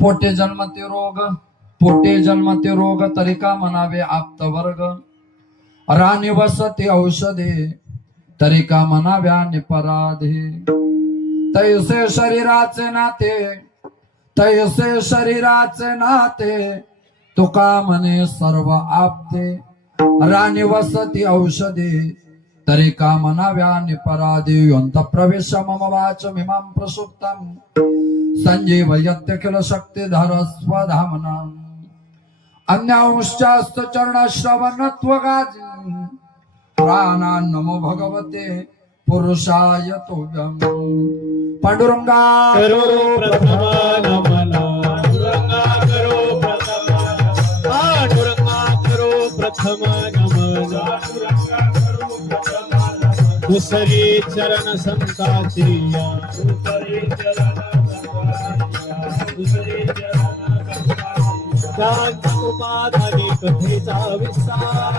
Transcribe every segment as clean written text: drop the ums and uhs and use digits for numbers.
पोटे जन्मते रोग तरी का म्हणावे आप्त वर्ग राणी वसती औषधे तरी का म्हणाव्या निपराधे तैसे शरीराचे नाते तुका म्हणे सर्व आपते राणी वसती औषधे तरी का म्हणाव्या निपराधे योंत प्रवेश मम वाचमिमां प्रसुप्तम् संजीवयत्यखिल शक्तिधर स्वधामना अन्यांश्चास्त चरणश्रवणत्वगाजी प्राणान् नमो भगवते पुरुषाय तुभ्यं पांडुरंगा करो प्रथम नमन पांडुरंगा करो प्रथम नमन दुसरे चरण संताची उपाधानी कथेचा विस्तार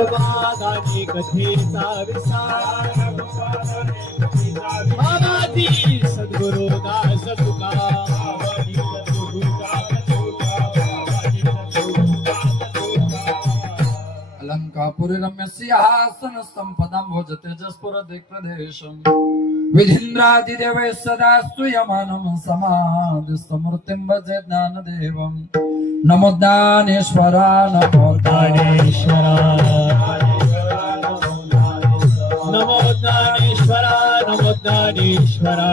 उपाधानी कथेचा विस्तार बाबाजी सद्गुरु दास तुका अलंकापुरी रम्य सिंहासन संपदां भोजते जस्पुर दिक्प्रदेशम् विधीन्द्रादिदेवैः सदा स्तूयमानं समाधिस्थमूर्तिं भजे ज्ञानदेवम् नमो ज्ञानेश्वरा नमो ज्ञानेश्वरा नमो ज्ञानेश्वरा नमो ज्ञानेश्वरा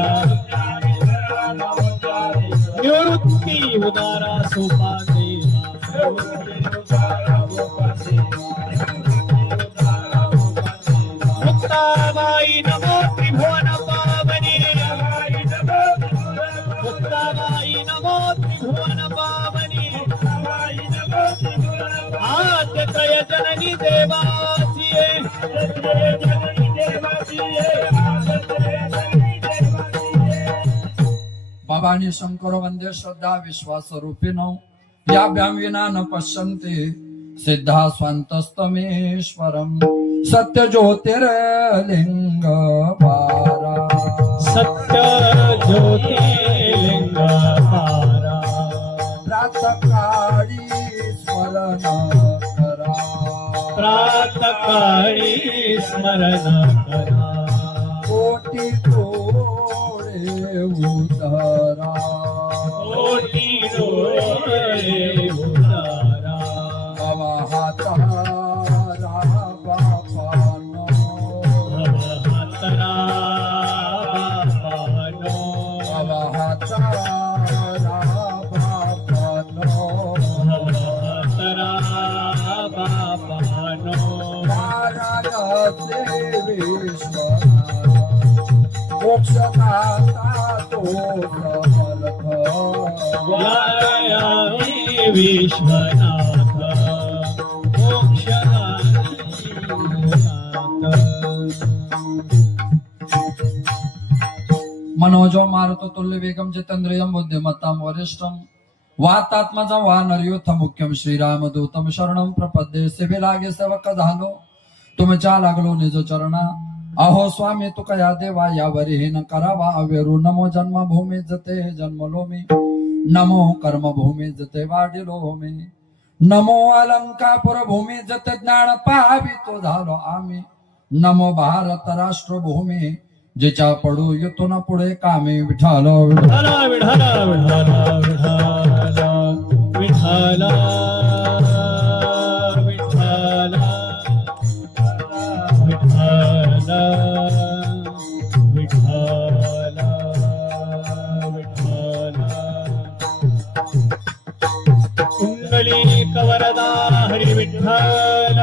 निवृत्ती उदारा सोपाने मुक्ताबाई नमो त्रिभुवन पावनी मुक्ताबाई नमो त्रिभुवन पावनी आद्यत्रय जननी देवाचिये बाबानी शंकर वंदे श्रद्धा विश्वास रूपिणौ याभ्यां विना न पश्यन्ति सिद्धा स्वान्तस्तमेश्वरम् सत्य ज्योतिर्लिंग पारा सत्य ज्योतिर्लिंग पारा प्रातःकाळी स्मरण करा प्रातःकाळी स्मरण करा कोटी डोळे उतारा कोटी डोळे उतारा बाबा हातारा बापानो हातरा बापानो बाबा हातारा बापानो हातरा बापानो नारायणाचे विश्वनाथ मोक्षदाता तो समर्थ वायामी विश्वनाथ मनोजो मारुतो तुल्य वेगम जितेंद्रियम बुद्धिमत्तां वरिष्ठम वातात्मजं वानरयूथ मुख्यम श्रीरामदूतम शरणं प्रपद्ये सेवे लागे सेवक झालो तुमच्या लागलो निज चरणा अहो स्वामी तुकया देवा यावरी न करावा अवेरू नमो जन्मभूमी जते जन्मलो मी नमो कर्मभूमी जते वाढिलो मी नमो अलंकापुर भूमी जते ज्ञान पावितो झालो आम्ही नमो भारत राष्ट्रभूमी जिच्या पडू येतो ना पुढे कामे विठाल विठाला विठाला विठाला विठाला विठाला विठाला विठाला विठाला कुंडली कवरदा हरी विठ्ठल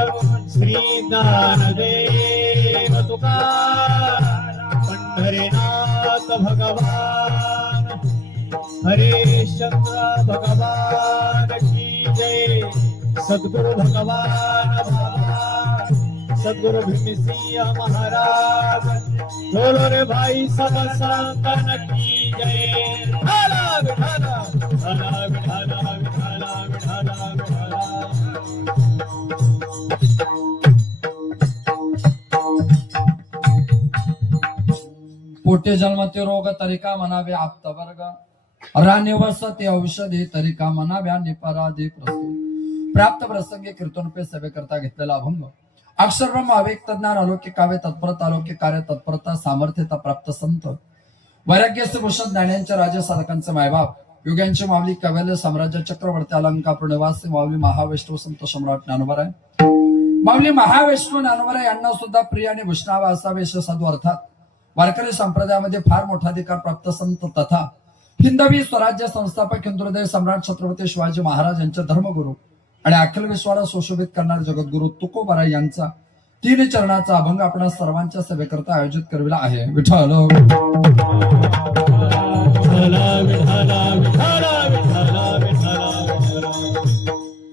श्री ज्ञानदेव तुकाराम पंढरीनाथ भगवान हरिश्चंद्र भगवान की जय सद्गुरु भगवान भगवान सद्गुरु भीमसिंह महाराज बोलो रे भाई सब संतन की जय विठाला विठाला विठाला विठाला विठाला विठाला विठाला पोटे जन्मते रोग तरिका म्हणावे आप्तवर्ग राणी वसते औषधी तरिका म्हणाव्या निपराधी प्रस्तुत प्राप्त प्रसंगी कीर्तन पे सेवे करता घेतलेला अभंग अक्षर ब्रह्म अव्यक्त ज्ञान अलौकिक काव्य तत्परता अलौकिक कार्य तत्परता सामर्थ्यता प्राप्त संत वैराग्याचे भूषण ज्ञानांच्या राजा साधकांचे मायबाप युगांची माऊली कव्यालय साम्राज्य चक्रवर्ती अलंकार प्रणवासी माऊली महावैष्णव संत सम्राट ज्ञानोबा माऊली महावैष्णव ज्ञानोबा यांना सुद्धा प्रिय आणि वैष्णव असा वेश साधू अर्थात वारकरी संप्रदायामध्ये फार मोठा अधिकार प्राप्त संत तथा हिंदवी स्वराज्य संस्थापक हिंदुहृदय सम्राट छत्रपती शिवाजी महाराज यांचे धर्मगुरु आणि अखिल विश्वाला सुशोभित करणारे जगद्गुरु तुकोबारा यांचा 3 चरणाचा अभंग आपण सर्वांच्या सेवेकरता आयोजित करविला आहे. विठ्ठल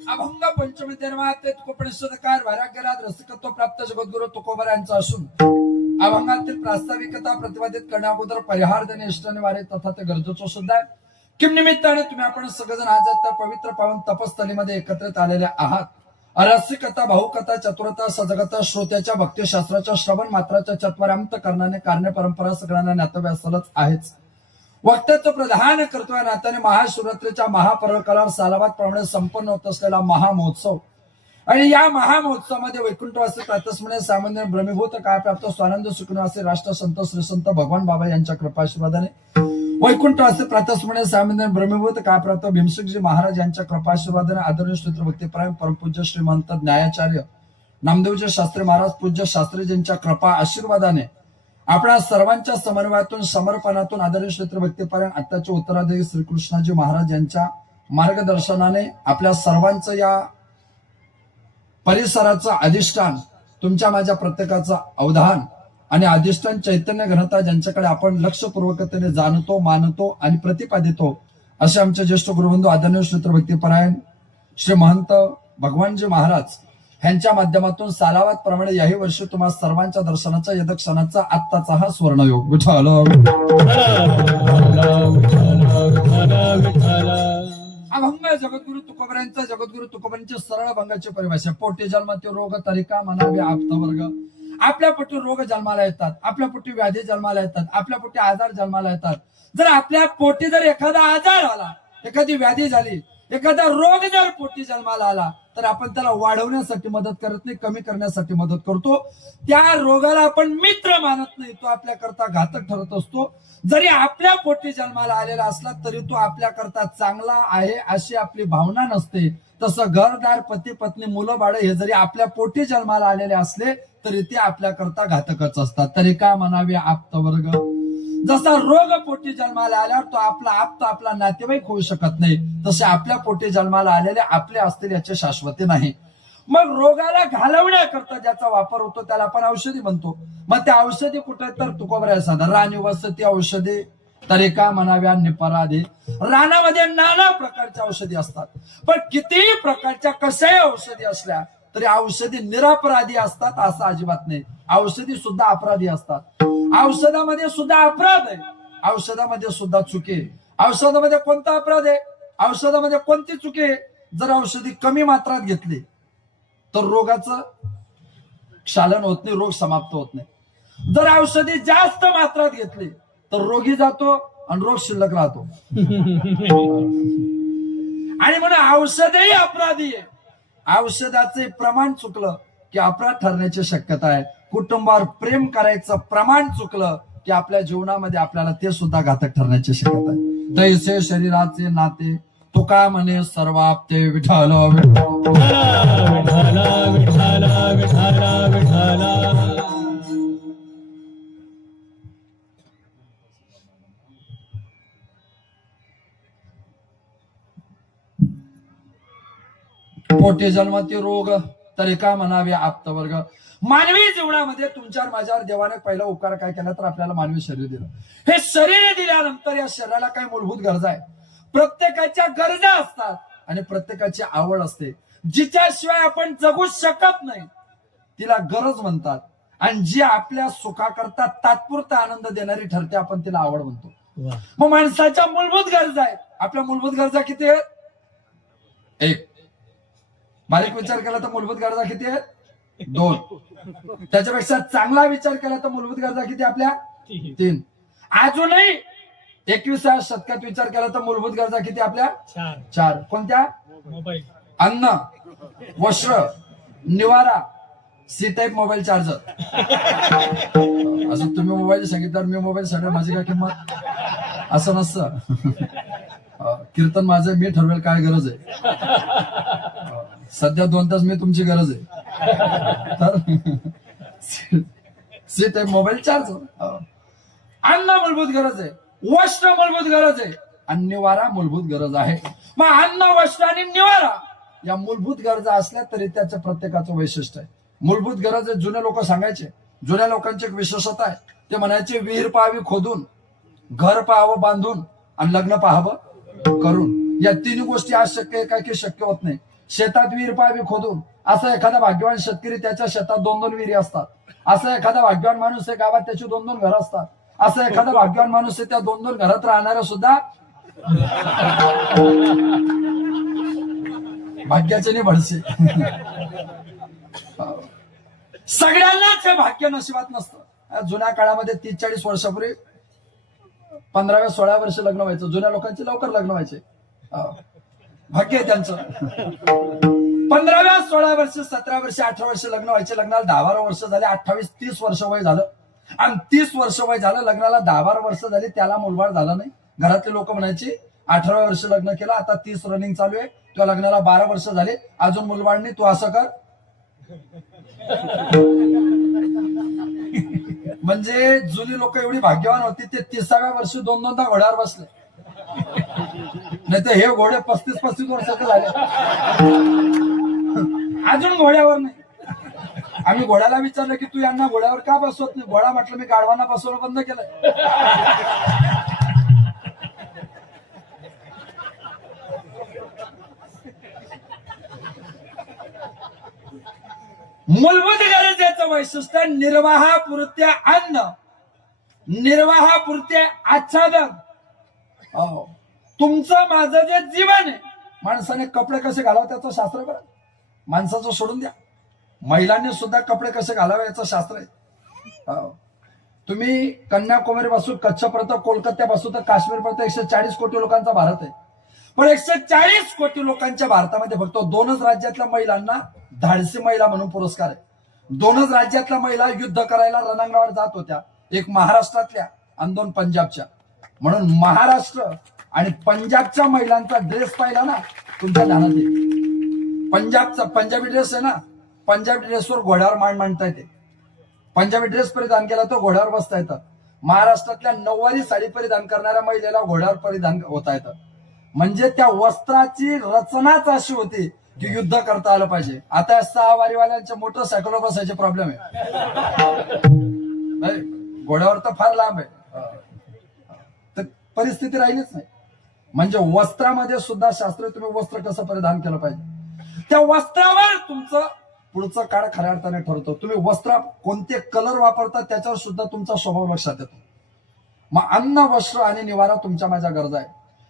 अभंग पंचमी निर्माते तुकोपनिषदकार वैराग्यराज रसिकत्व प्राप्त जगद्गुरु तुकोबारा यांचा असून अभंगातील प्रास्ताविकता प्रतिपादित करण्याअगोदर परिहार देणे इष्ट निवारे तथा ते गरजेचं सुद्धा आहे. किम निमित्ताने तुम्ही आपण सगळेजण आज त्या पवित्र पावन तपस्थलीमध्ये एकत्रित आलेले आहात. रसिकता भाऊकथा चतुरता सजगता श्रोत्याच्या भक्तिशास्त्राच्या श्रवण मात्राच्या चत्वारांत करणाने कारणे परंपरा सगळ्यांना नातव्यासलच आहेच. वक्त्याचं प्रधान कर्तव्य नात्याने महाशिवरात्रीच्या महापर्वकालावर सालाबाद प्रमाणे संपन्न होत असलेला महामहोत्सव आणि या महामहोत्सवामध्ये वैकुंठवासी प्रातस्मरणे सामान्य ब्रह्मीभूत काय प्राप्त स्वानंद सुखनिवासी राष्ट्रसंत श्रीसंत भगवान बाबा यांच्या कृपाशीर्वादाने वैकुंठवासी प्रातस्मरणे सामान्य ब्रह्मीभूत काय प्राप्त भीमसिंगजी महाराज यांच्या कृपाशीर्वादाने आदरणीय श्रीत्र भक्तिपरायण परमपूज्य श्रीमंत न्यायाचार्य नामदेवजी शास्त्री महाराज पूज्य शास्त्रीजींच्या कृपा आशीर्वादाने आपल्या सर्वांच्या समन्वयातून समर्पणातून आदरणीय श्रीत्र भक्तिपरायण आत्ताचे उत्तराधिकारी श्रीकृष्णाजी महाराज यांच्या मार्गदर्शनाने आपल्या सर्वांचं या परिसराचं अधिष्ठान तुमच्या माझ्या प्रत्येकाचं अवधान आणि अधिष्ठान चैतन्य घनता ज्यांच्याकडे आपण लक्षपूर्वकतेने जाणतो मानतो आणि प्रतिपादितो असे आमचे ज्येष्ठ गुरुबंधू आदरणीय श्रीत्र भक्तिपरायण श्री महंत भगवानजी महाराज यांच्या माध्यमातून सालावाद प्रमाणे याही वर्षी तुम्हा सर्वांच्या दर्शनाचा यदक्षणाचा आत्ताचा हा स्वर्णयोग. विठ्ठल अभंग जगद्गुरु तुकोबरांचा जगद्गुरु तुकोबरांच्या सरळ अभंगाची परिभाषा. पोटी जन्माते रोग तरिका म्हणावे आप्तवर्ग. आपल्या पोटी रोग जन्माला येतात, आपल्या पोटी व्याधी जन्माला येतात, आपल्या पोटी आजार जन्माला येतात. जर आपल्या पोटी जर एखादा आजार आला, एखादी व्याधी झाली, एखादा रोग जर पोटी जन्माला आला तर आपण त्याला वाढवण्यासाठी मदत करत नाही, कमी करण्यासाठी मदत करतो. त्या रोगाला आपण मित्र मानत नाही, तो आपल्या करता घातक ठरत असतो. जरी आपल्या पोटी जन्माला आलेला असला तरी तो आपल्या करता चांगला आहे अशी आपली भावना नसते. तसं घरदार पती पत्नी मुलं बाळ हे जरी आपल्या पोटी जन्माला आलेले असले तरी ते आपल्या करता घातकच असतात. तरी का म्हणावे आप्तवर्ग. जसा रोग पोटी जन्माला आल्यावर तो आपला आप्त आपला नातेवाईक होऊ शकत नाही, तसे आपल्या पोटी जन्माला आलेले आपले असतील याचे शाश्वती नाही. मग रोगाला घालवण्याकरता ज्याचा वापर होतो त्याला आपण औषधी म्हणतो. मग त्या औषधी कुठे तर तुकोबऱ्या साधा राणी वसती औषधी तरिका म्हणाव्या निपराधी. रानामध्ये नाना प्रकारच्या औषधी असतात, पण कितीही प्रकारच्या कशाही औषधी असल्या तरी औषधी निरपराधी असतात असं अजिबात नाही. औषधी सुद्धा अपराधी असतात. औषधामध्ये सुद्धा अपराध आहे, औषधामध्ये सुद्धा चुकी आहे. औषधामध्ये कोणता अपराध आहे, औषधामध्ये कोणती चुकी आहे. जर औषधी कमी मात्रात घेतली तर रोगाचं क्षालन होत नाही, रोग समाप्त होत नाही. जर औषधी जास्त मात्रात घेतली तर रोगी जातो आणि रोग शिल्लक राहतो. आणि म्हणून औषधही अपराधी आहे. औषधाचे प्रमाण चुकलं की अपराध ठरण्याची शक्यता आहे. कुटुंबावर प्रेम करायचं प्रमाण चुकलं की आपल्या जीवनामध्ये आपल्याला ते सुद्धा घातक ठरण्याची शक्यता आहे. तैसे शरीराचे नाते तुका म्हणे सर्वाप्ते. विठ्ठल पोटी जन्माती रोग तरी का म्हणावे आप्तवर्ग. मानवी जीवनामध्ये तुमच्यावर माझ्यावर देवाने पहिला उपकार काय केला तर आपल्याला मानवी शरीर दिलं. हे शरीर दिल्यानंतर या शरीराला काही मूलभूत गरजा आहेत. प्रत्येकाच्या गरजा असतात आणि प्रत्येकाची आवड असते. जिच्याशिवाय आपण जगू शकत नाही तिला गरज म्हणतात, आणि जी आपल्या सुखाकरता तात्पुरता आनंद देणारी ठरते आपण तिला आवड म्हणतो. मग माणसाच्या मूलभूत गरजा आहेत. आपल्या मूलभूत गरजा किती आहेत? एक. बारीक विचार केला तर मूलभूत गरजा किती आहेत? 2. त्याच्यापेक्षा चांगला विचार केला तर मूलभूत गरजा किती आपल्या? 3. अजूनही 21व्या शतकात विचार केला तर मूलभूत गरजा किती आपल्या? 4. कोणत्या? मोबाईल, अन्न, वस्त्र, निवारा, सी टाईप मोबाईल चार्जर. असं तुम्ही मोबाईल सांगितल्यावर मी मोबाईल सांगणार माझी काय किंमत? असं नसतं. कीर्तन माझं, मी ठरवेल काय गरज आहे. सध्या 2 तास मी तुमची गरज आहे. तर सी टाईप मोबाईल चार्जर. अन्न मूलभूत गरज आहे, वस्त्र मूलभूत गरज आहे आणि निवारा मूलभूत गरज आहे. मग अन्न, वस्त्र आणि निवारा या मूलभूत गरजा असल्या तरी त्याचं प्रत्येकाचं वैशिष्ट्य आहे. मूलभूत गरज आहे. जुने लोक सांगायचे, जुन्या लोकांची एक विशेषता आहे, ते म्हणायचे विहीर पाहावी खोदून, घर पाहावं बांधून आणि लग्न पाहावं करून. या 3 गोष्टी आज शक्य आहे काय की शक्य होत नाही. शेतात विहीर पाहावी खोदून, असा एखादा भाग्यवान शेतकरी त्याच्या शेतात 2-2 विहिरी असतात. असा एखादा भाग्यवान माणूस आहे गावात त्याची 2-2 घरं असतात. असा एखादा भाग्यवान माणूस आहे त्या 2-2 घरात राहणाऱ्या सुद्धा भाग्याचे नाही भडसे. सगळ्यांनाच हे भाग्य नशिबात नसतं. जुन्या काळामध्ये 30-40 वर्षापूर्वी 15व्या-16व्या वर्षी लग्न व्हायचं. जुन्या लोकांचे लवकर लग्न व्हायचे. भाग्य आहे त्यांचं. 15व्या-16व्या वर्ष, 17 वर्ष, 18 वर्ष लग्न व्हायचे. लग्नाला 10-12 वर्ष झाले. 28-30 वर्ष वय झालं आणि 30 वर्ष वय झालं लग्नाला, 10-12 वर्ष झाली, त्याला मुलबाळ झालं नाही. घरातले लोक म्हणायचे 18व्या वर्ष लग्न केलं, आता 30 रनिंग चालू आहे, तुझ्या लग्नाला 12 वर्ष झाले, अजून मुलबाळ नाही, तू असं कर. म्हणजे जुनी लोक एवढी भाग्यवान होती, ते 30व्या वर्षी 2-2दा घोड्यावर बसले. नाही तर हे घोडे 35-35 वर्षाचे झाले, अजून घोड्यावर नाही. आम्ही घोड्याला विचारलं की तू यांना घोड्यावर का बसवत नाही? घोडा म्हटलं मी गाढवांना बसवणं बंद केलंय. मूलभूत गरजेचं वैशिष्ट्य निर्वाहापुरते अन्न, निर्वाहापुरते आच्छादन. तुमचं माझं जे जीवन आहे, माणसाने कपडे कसे घालावे त्याचं शास्त्र करा. माणसाचं सोडून द्या, महिलांनी सुद्धा कपडे कसे घालावे याचं शास्त्र आहे. तुम्ही कन्याकुमारी पासून कच्छपर्यंत, कोलकात्यापासून तर काश्मीरपर्यंत 140 कोटी लोकांचा भारत आहे. पण 140 कोटी लोकांच्या भारतामध्ये फक्त 2च राज्यातल्या महिलांना धाडसी महिला म्हणून पुरस्कार आहे. 2च राज्यातल्या महिला युद्ध करायला रणांगणावर जात होत्या. एक महाराष्ट्रातल्या आणि 2 पंजाबच्या. म्हणून महाराष्ट्र आणि पंजाबच्या महिलांचा ड्रेस पाहिला ना तुमच्या ध्यानात येईल. पंजाबचा पंजाबी ड्रेस आहे ना, पंजाबी ड्रेसवर घोड्यावर मान मांडता येते. पंजाबी ड्रेस परिधान केला तो घोड्यावर बसता येतं. महाराष्ट्रातल्या नऊवारी साडी परिधान करणाऱ्या महिलेला घोड्यावर परिधान होता येतं. म्हणजे त्या वस्त्राची रचनाच अशी होती की युद्ध करता आलं पाहिजे. आता 6 वारीवाल्यांच्या मोटरसायकलवर बसायचे प्रॉब्लेम आहे. घोड्यावर तर फार लांब आहे, तर परिस्थिती राहिलीच नाही. म्हणजे वस्त्रामध्ये सुद्धा शास्त्र, तुम्ही वस्त्र कसं परिधान केलं पाहिजे त्या वस्त्रावर तुमचं पुढचं काळ खऱ्या अर्थाने ठरतो. तुम्ही वस्त्र कोणते कलर वापरतात त्याच्यावर सुद्धा तुमचा स्वभाव लक्षात येतो. मग अन्न, वस्त्र आणि निवारा तुमच्या माझ्या गरज आहे.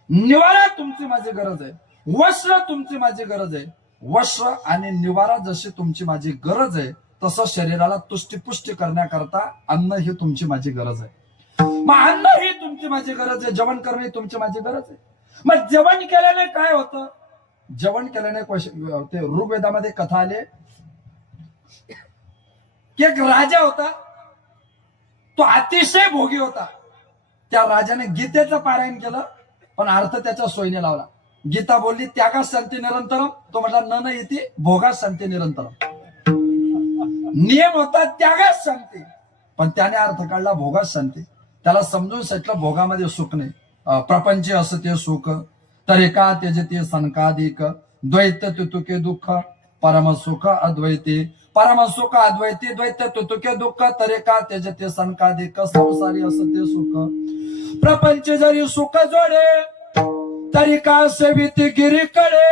निवारा तुमची माझी गरज आहे, वस्त्र तुमची माझी गरज आहे. वस्त्र आणि निवारा जशी तुमची माझी गरज आहे, तसं शरीराला तुष्टीपुष्टी करण्याकरता अन्न ही तुमची माझी गरज आहे. मग अन्न ही तुमची माझी गरज आहे, जेवण करणे ही तुमची माझी गरज आहे. मग जेवण केल्याने काय होतं? जेवण केल्याने ते ऋग्वेदामध्ये कथा आली की एक राजा होता, तो अतिशय भोगी होता. त्या राजाने गीतेचं पारायण केलं पण अर्थ त्याच्या सोयीने लावला. गीता बोलली त्यागास शांती निरंतरम, तो म्हटला न इति भोगास शांती निरंतरम. नियम होता त्यागास शांती, पण त्याने अर्थ काढला भोगास शांती. त्याला समजून सांगितलं भोगामध्ये सुख नाही. प्रपंच असते सुख, तरेका त्यजते संकाधिक, द्वैत तुतुके दुःख, परम सुख अद्वैती, परम सुख अद्वैती, द्वैत तुतुके दुःख, तरेका त्यजते संकाधिक, संसारी असते सुख. प्रपंच जरी सुख जोडे तरी का सेविती गिरीकडे,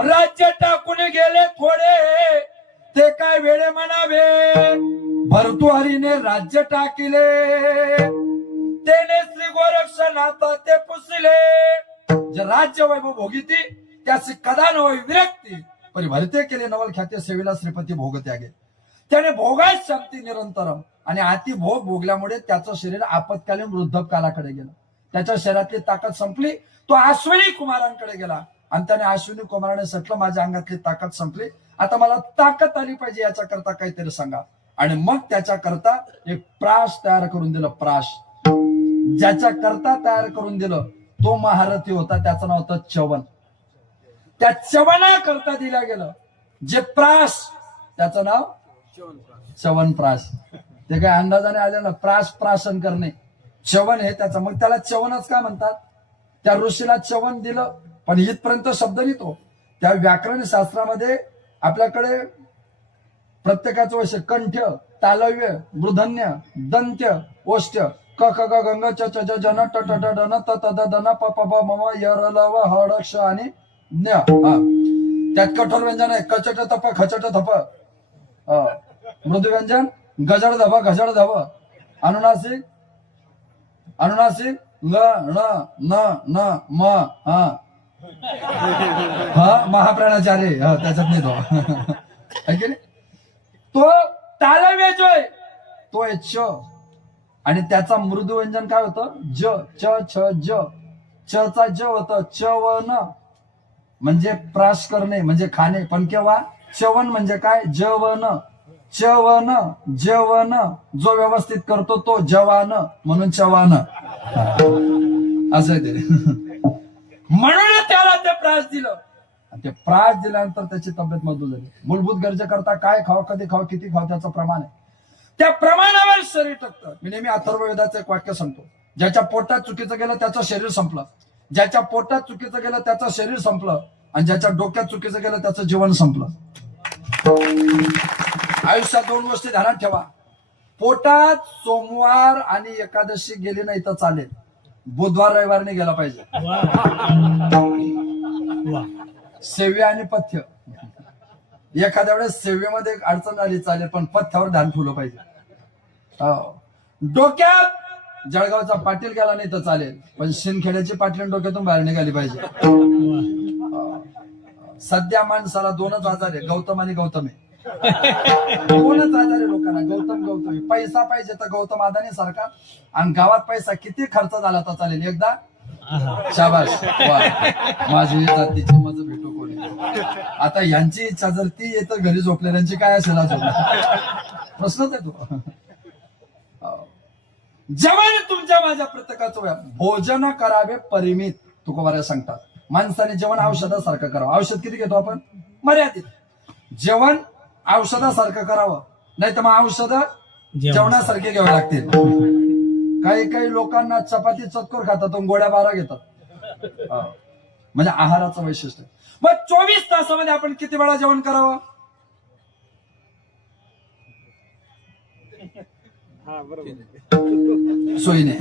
राज्य टाकून गेले थोडे ते काय वेळे म्हणावे, भरतुहरीने राज्य टाकिले तेने श्री गोरक्षनाथ ते पुसले. जे राज्य वैभव भोगिती त्याची कदा न होई विरक्ती, परी भरते केले नवल ख्याते सेवेला श्रीपती भोग त्यागे. त्याने भोगायच शांती निरंतरम, आणि अति भोग भोगल्यामुळे त्याचं शरीर आपत्कालीन वृद्धकालाकडे गेलं. त्याच्या शरीरातली ताकद संपली. तो अश्विनी कुमारांकडे गेला आणि त्याने अश्विनी कुमाराने म्हटलं, माझ्या अंगातली ताकद संपली, आता मला ताकद आली पाहिजे, याच्या करता काहीतरी सांगा. आणि मग त्याच्या करता एक प्राश तयार करून दिलं. प्राश ज्याच्या करता तयार करून दिलं तो महारथी होता, त्याचं नाव होतं च्यवन. त्या च्यवना करता दिल्या गेलं जे प्राश, त्याचं नाव च्यवन प्राश. ते काय अंदाजाने आले ना, प्राश प्राशन करणे, च्यवन हे त्याचं. मग त्याला च्यवनच का म्हणतात? त्या ऋषीला च्यवन दिलं, पण इथपर्यंत शब्द नाही तो. त्या व्याकरण शास्त्रामध्ये आपल्याकडे प्रत्येकाचं वैश्य कंठ, तालव्य, मूर्धन्य, दंत्य, ओष्ठ्य, क ख ग गंग च च ज जन ट ट ड न त त द न प प ब म म य र ल व ह ड क्ष आणि ज्ञ. त्यात कठोर व्यंजन आहे कचट तप खचट थप. मृदू व्यंजन गजड धब घजड धब. अनुनासिक अनुनासिक ल ण न न म महाप्राणाचार्य त्याच्यात नाही तो. है की नाही? तो तालव्य जो आहे तो आहे च, आणि त्याचा मृदू व्यंजन काय होतं? ज च छ ज. च चा ज होतं चवन, म्हणजे प्राश करणे म्हणजे खाणे. पण केव्हा? च्यवन म्हणजे काय? जवन. च्यवन जवन, जो व्यवस्थित करतो तो जवान, म्हणून चवान असं आहे ते. म्हणून त्याला ते प्राश दिलं. ते प्राश दिल्यानंतर त्याची तब्येत मजबूत झाली. मूलभूत गरजे करता काय खाव, कधी खाव, किती खाव, त्याचं प्रमाण आहे. त्या प्रमाणावर शरीर टकतं. मी नेहमी अथर्ववेदाचं एक वाक्य सांगतो, ज्याच्या पोटात चुकीचं गेलं त्याचं शरीर संपलं. ज्याच्या पोटात चुकीचं गेलं त्याचं शरीर संपलं, आणि ज्याच्या डोक्यात चुकीचं गेलं त्याचं जीवन संपलं. आयुष्यात दोन गोष्टी ध्यानात ठेवा. पोटात सोमवार आणि एकादशी गेली नाही तर चालेल, बुधवार रविवार नाही गेला पाहिजे. सेव्य आणि पथ्य. एखाद्या वेळेस सेवेमध्ये अडचण आली चालेल, पण पथ्यावर ध्यान ठेवलं पाहिजे. डोक्यात जळगावचा पाटील गेला नाही तर चालेल, पण शिंदखेड्याची पाटील डोक्यातून बाहेर निघाली पाहिजे. सध्या माणसाला दोनच आजार आहे, गौतम आणि गौतमी. दोनच आजार आहे लोकांना, गौतम गौतमी. पैसा पाहिजे तर गौतम अदानी सारखा, आणि गावात पैसा किती खर्च झाला तर चालेल, एकदा शाबाश माझी जातीची माझं भेटू कोणी. आता यांची इच्छा जर ती येतं घरी झोपलेल्यांची काय असेल अजून प्रश्नच येतो. जेवण तुमच्या माझ्या प्रत्येकाचं भोजन करावे परिमित, तुकोबारा सांगतात. माणसाने जेवण औषधासारखं करावं. औषध किती घेतो आपण? मर्यादित. जेवण औषधासारखं करावं, नाही तर मग औषध जेवणासारखे घ्यावे लागतील. काही काही लोकांना चपाती चतकोर खातात, गोड्या बारा घेतात. म्हणजे आहाराचं वैशिष्ट्य. मग 24 तासामध्ये आपण किती वेळा जेवण करावं? सोयीने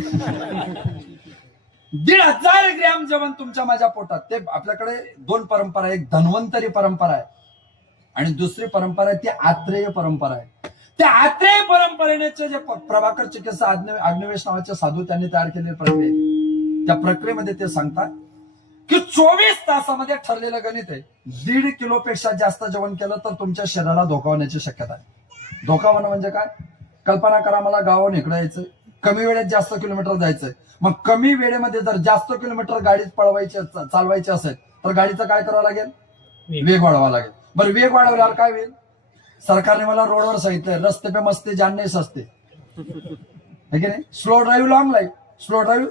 1,500 ग्रॅम जेवण तुमच्या माझ्या पोटात. ते आपल्याकडे दोन परंपरा, एक धन्वंतरी परंपरा आहे आणि दुसरी परंपरा आहे ती आत्रेय परंपरा आहे. त्या आत्रेय परंपरेने जे प्रभाकर चिकित्सा अग्निवेश नावाचे साधू त्यांनी तयार केलेली प्रक्रिया, त्या प्रक्रियेमध्ये ते सांगतात की 24 तासामध्ये ठरलेलं गणित आहे. 1.5 किलोपेक्षा जास्त जेवण केलं तर तुमच्या शरीराला धोका होण्याची शक्यता आहे. धोका होणं म्हणजे काय? कल्पना करा, मला गावाहून इकडे यायचंय, कमी वेळेत जास्त किलोमीटर जायचंय. मग कमी वेळेमध्ये जर जास्त किलोमीटर गाडी चालवायची असेल तर गाडीचं काय करावं लागेल? वेग वाढवावा लागेल. बरं, वेग वाढवल्यावर काय होईल? सरकारने मला रोडवर सांगितलंय, रस्ते पे मस्ती जानने सस्ते, है की नाही? Slow drive long life, slow drive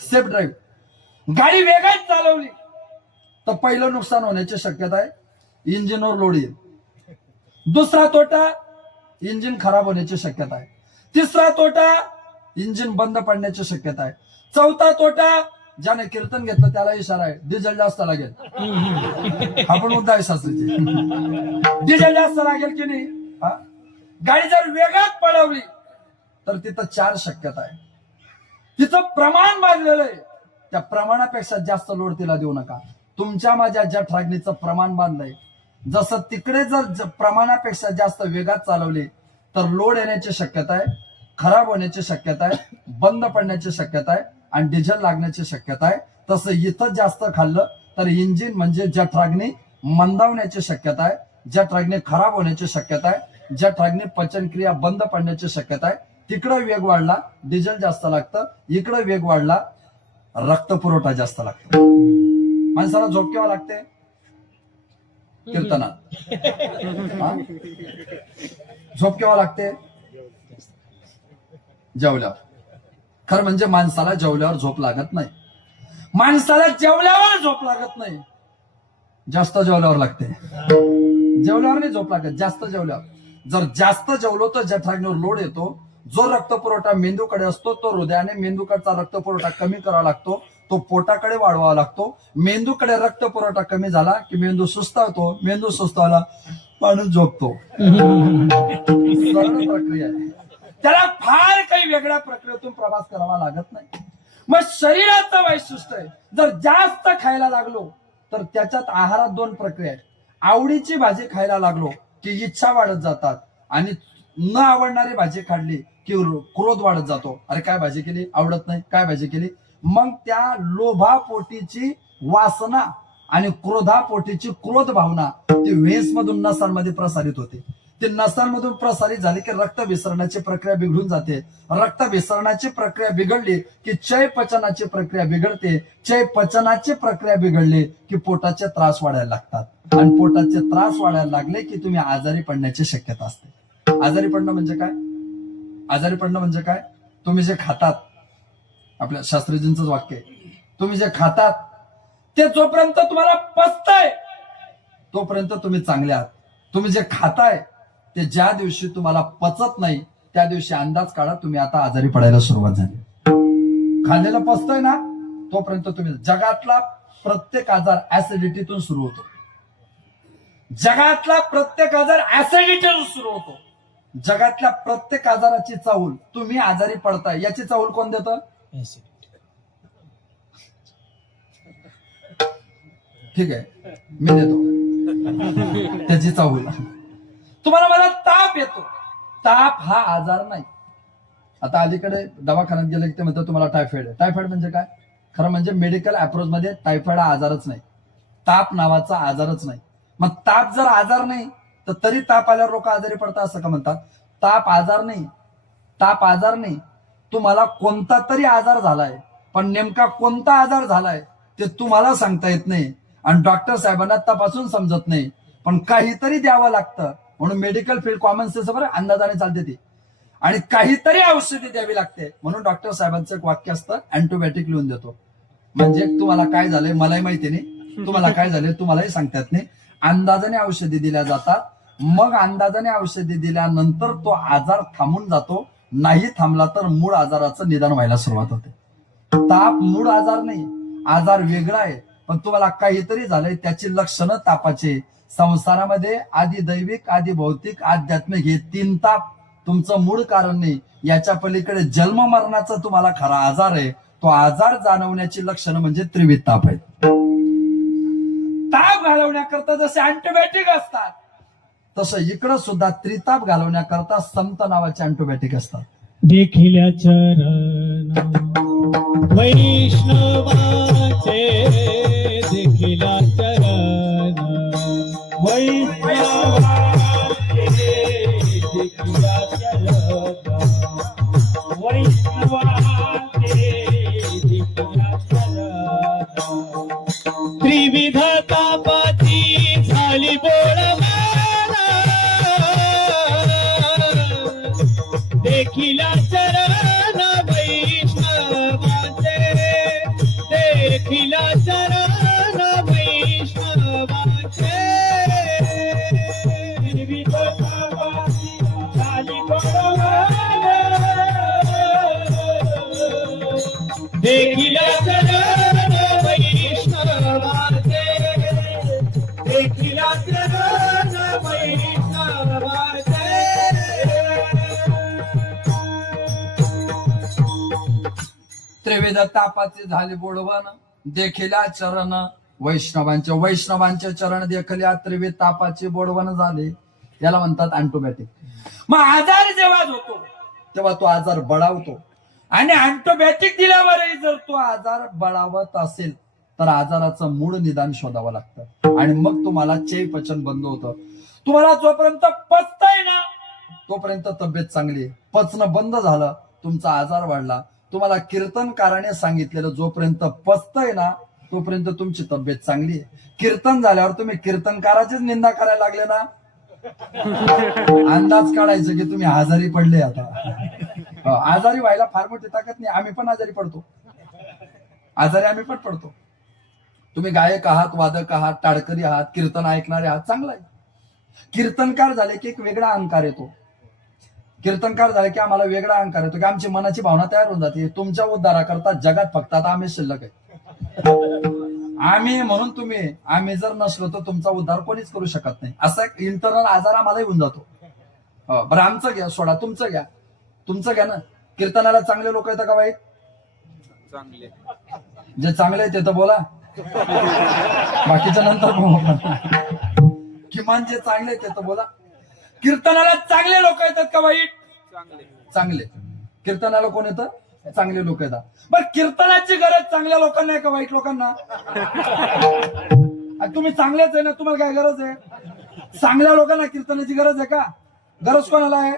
safe drive. गाडी वेगात चालवली तर पहिलं नुकसान होण्याची शक्यता आहे, इंजिनवर लोड येईल. दुसरा तोटा, इंजिन खराब होण्याची शक्यता आहे. तिसरा तोटा, इंजिन बंद पडण्याची शक्यता आहे. चौथा तोटा, ज्याने कीर्तन घेतलं त्याला इशारा आहे, डिझेल जास्त लागेल. आपण मुद्दा आहे शास्त्रीची, डिझेल जास्त लागेल की नाही. गाडी जर वेगात पळवली तर तिथं 4 शक्यता आहे. तिचं प्रमाण वाढलेलं आहे, त्या प्रमाणापेक्षा जास्त लोड तिला देऊ नका. तुमच्या माझ्या जठराग्नीचं प्रमाण बांधलंय, जसं तिकडे जर प्रमाणापेक्षा जास्त वेगात चालवली तर लोड येण्याची शक्यता आहे, खराब होण्याची शक्यता आहे, बंद पडण्याची शक्यता आहे आणि डिझेल लागण्याची शक्यता आहे. तसं इथं जास्त खाल्लं तर इंजिन म्हणजे जठराग्नी मंदावण्याची शक्यता आहे, जठराग्नी खराब होण्याची शक्यता आहे. जठराग्नी पचनक्रिया बंद पडण्याची शक्यता आहे. तिकडे वेग वाढला डिझेल जास्त लागतं, इकडे वेग वाढला रक्त पुरवठा जास्त लागतो. माणसाला झोप केव्हा लागते? कीर्तनात. झोप केव्हा लागते? जेवल्यावर. खरं म्हणजे माणसाला जेवल्यावर झोप लागत नाही. माणसाला जेवल्यावर झोप लागत नाही, जास्त जेवल्यावर लागते. जेवल्यावर नाही झोप लागत, जास्त जेवल्यावर. जर जास्त जेवलो तर जठराग्नीवर लोड येतो. जो रक्तपुरवठा मेंदूकडे असतो तो हृदयाने मेंदूकडचा रक्तपुरवठा कमी करावा लागतो, तो पोटाकडे वाढवावा लागतो. मेंदूकडे रक्तपुरवठा कमी झाला की मेंदू सुस्तावतो, मेंदू सुस्तावला माणूस झोपतो. सरळ प्रक्रिया आहे. त्याला फार काही वेगळ्या प्रक्रियेतून प्रवास करावा लागत नाही. मग शरीराचं वैशिष्ट्य आहे, जर जास्त खायला लागलो तर त्याच्यात आहारात दोन प्रक्रिया आहेत. आवडीची भाजी खायला लागलो की इच्छा वाढत जातात, आणि न आवडणारी भाजी खाल्ली की क्रोध वाढत जातो. अरे काय भाजी केली, आवडत नाही, काय भाजी केली. मग त्या लोभापोटीची वासना आणि क्रोधापोटीची क्रोध भावना ती व्हेन्स मधून नसांमध्ये प्रसारित होते. ते नसांमधून प्रसारित झाली की रक्त विसरण्याची प्रक्रिया बिघडून जाते. रक्त विसरण्याची प्रक्रिया बिघडली की चय पचनाची प्रक्रिया बिघडते. चय पचनाची प्रक्रिया बिघडली की पोटाचे त्रास वाढायला लागतात, आणि पोटाचे त्रास वाढायला लागले की तुम्ही आजारी पडण्याची शक्यता असते. आजारी पडणं म्हणजे काय? आजारी पडणं म्हणजे काय? तुम्ही जे खातात, आपल्या शास्त्रीजींचंच वाक्य आहे, तुम्ही जे खातात ते जोपर्यंत तुम्हाला पचतंय तोपर्यंत तुम्ही चांगले आहात. तुम्ही जे खाताय ते ज्या दिवशी तुम्हाला पचत नाही त्या दिवशी अंदाज काढा तुम्ही आता आजारी पडायला सुरुवात झाली. खाल्लेलं पचतंय ना तोपर्यंत तुम्ही. जगातला प्रत्येक आजार ऍसिडिटीतून सुरू होतो. जगातला प्रत्येक आजार ऍसिडिटीतून सुरू होतो. जगातल्या प्रत्येक आजाराची चाहूल, तुम्ही आजारी पडताय याची चाहूल कोण देतं? ठीक आहे, मी देतो त्याची चाहूल. तुम्हाला मला ताप येतो, ताप हा आजार नाही. आता अलीकडे दवाखान्यात गेले की ते म्हणतात तुम्हाला टायफॉइड आहे. टायफॉइड म्हणजे काय? खरं म्हणजे मेडिकल अप्रोच मध्ये टायफॉइड हा आजारच नाही, ताप नावाचा आजारच नाही. मग ताप जर आजार नाही तर तरी ताप आल्यावर लोक आजारी पडतात असं का म्हणतात? ताप आजार नाही, ताप आजार नाही. तुम्हाला कोणता तरी आजार झालाय, पण नेमका कोणता आजार झालाय ते तुम्हाला सांगता येत नाही, आणि डॉक्टर साहेबांना तपासून समजत नाही, पण काहीतरी द्यावं लागतं. म्हणून मेडिकल फील्ड कॉमन सेन्स बरं अंदाजाने चालते ती, आणि काहीतरी औषधी द्यावी लागते. म्हणून डॉक्टर साहेबांचं एक वाक्य असतं, अँटीबायोटिक लिहून देतो. म्हणजे तुम्हाला काय झालंय मलाही माहिती नाही, तुम्हाला काय झालंय तुम्हालाही सांगता येत नाही. अंदाजाने औषधी दिल्या जातात. मग अंदाजाने औषधी दिल्यानंतर तो आजार थांबून जातो. नाही थांबला तर मूळ आजाराचं निदान व्हायला सुरुवात होते. ताप मूळ आजार नाही, आजार वेगळा आहे. पण तुम्हाला काहीतरी झालंय त्याची लक्षणं तापाचे. संसारामध्ये आधी दैविक, आधी भौतिक, आध्यात्मिक हे तीन ताप तुमचं मूळ कारण नाही. याच्या पलीकडे जन्म मरणाचा तुम्हाला खरा आजार आहे. तो आजार जाणवण्याची लक्षणं म्हणजे त्रिविध ताप आहेत. ताप घालवण्याकरता जसे अँटीबायोटिक असतात तसं इकडं सुद्धा त्रिताप घालवण्याकरता संत नावाचे अँटीबायोटिक असतात. देखिल्या चरण वैष्णवाचे, देखिल्या चरण वैष्णवाचे, देखिल्या चरण वैष्णवाचे, देखिल्या चरण. त्रिविध तापाची झाली बोळमाला, देखिला चरण वैष्णवाचे, देखिला चरण वैष्णवाचे. त्रिविध तापाची झाली बोळमाला, देखिला चरण वैष्णवाचे, देखिला चरण वैष्णवाचे. त्रिविध तापाचे झाले बोडवण, देखिल्या चरण वैष्णवांचे. वैष्णवांचे चरण देखल्या त्रिविध तापाचे बोडवण झाले. याला म्हणतात अँटीबायोटिक. मग आजार जेव्हा होतो तेव्हा तो आजार बळावतो, आणि अँटीबायोटिक दिल्यावरही जर तो आजार बळावत असेल तर आजाराचं मूळ निदान शोधावं लागतं, आणि मग तुम्हाला चय पचन बंद होतं. तुम्हाला जोपर्यंत पचतंय ना तोपर्यंत तब्येत चांगली आहे. पचणं बंद झालं, तुमचा आजार वाढला. तुम्हाला कीर्तनकाराने सांगितलेलं जोपर्यंत पचतंय ना तोपर्यंत तुमची तब्येत चांगली आहे. कीर्तन झाल्यावर तुम्ही कीर्तनकाराचीच निंदा करायला लागले ना, अंदाज काढायचं की तुम्ही आजारी पडले. आता आजारी व्हायला फार मोठी ताकद नाही, आम्ही पण आजारी पडतो. आम्ही पण पडतो. तुम्ही गायक आहात, वादक आहात, टाळकरी आहात, कीर्तन ऐकणारे आहात, चांगलं आहे. कीर्तनकार झाले की एक वेगळा अहंकार येतो. कीर्तनकार झाले की आम्हाला वेगळा अहंकार येतो की आमची मनाची भावना तयार होऊन जाते, तुमच्या उद्धाराकरता जगात फक्त आता आम्ही शिल्लक आहे. आम्ही म्हणून तुम्ही, आम्ही जर नसलो तर तुमचा उद्धार कोणीच करू शकत नाही. असा एक इंटरनल आजार आम्हाला येऊन जातो. बरं आमचं घ्या, सोडा, तुमचं घ्या. तुमचं घ्या ना. कीर्तनाला चांगले लोक येतं का वाईट? चांगले. जे चांगले आहे ते तर बोला, बाकीच्या नंतर बोला. किमान जे चांगले आहे ते तर बोला. कीर्तनाला चांगले लोक येतात का वाईट? चांगले. चांगले. कीर्तनाला कोण येतं? चांगले लोक येतात. पण कीर्तनाची गरज चांगल्या लोकांना आहे का वाईट लोकांना? तुम्ही चांगलेच आहे ना, तुम्हाला काय गरज आहे? चांगल्या लोकांना कीर्तनाची गरज आहे का? गरज कोणाला आहे?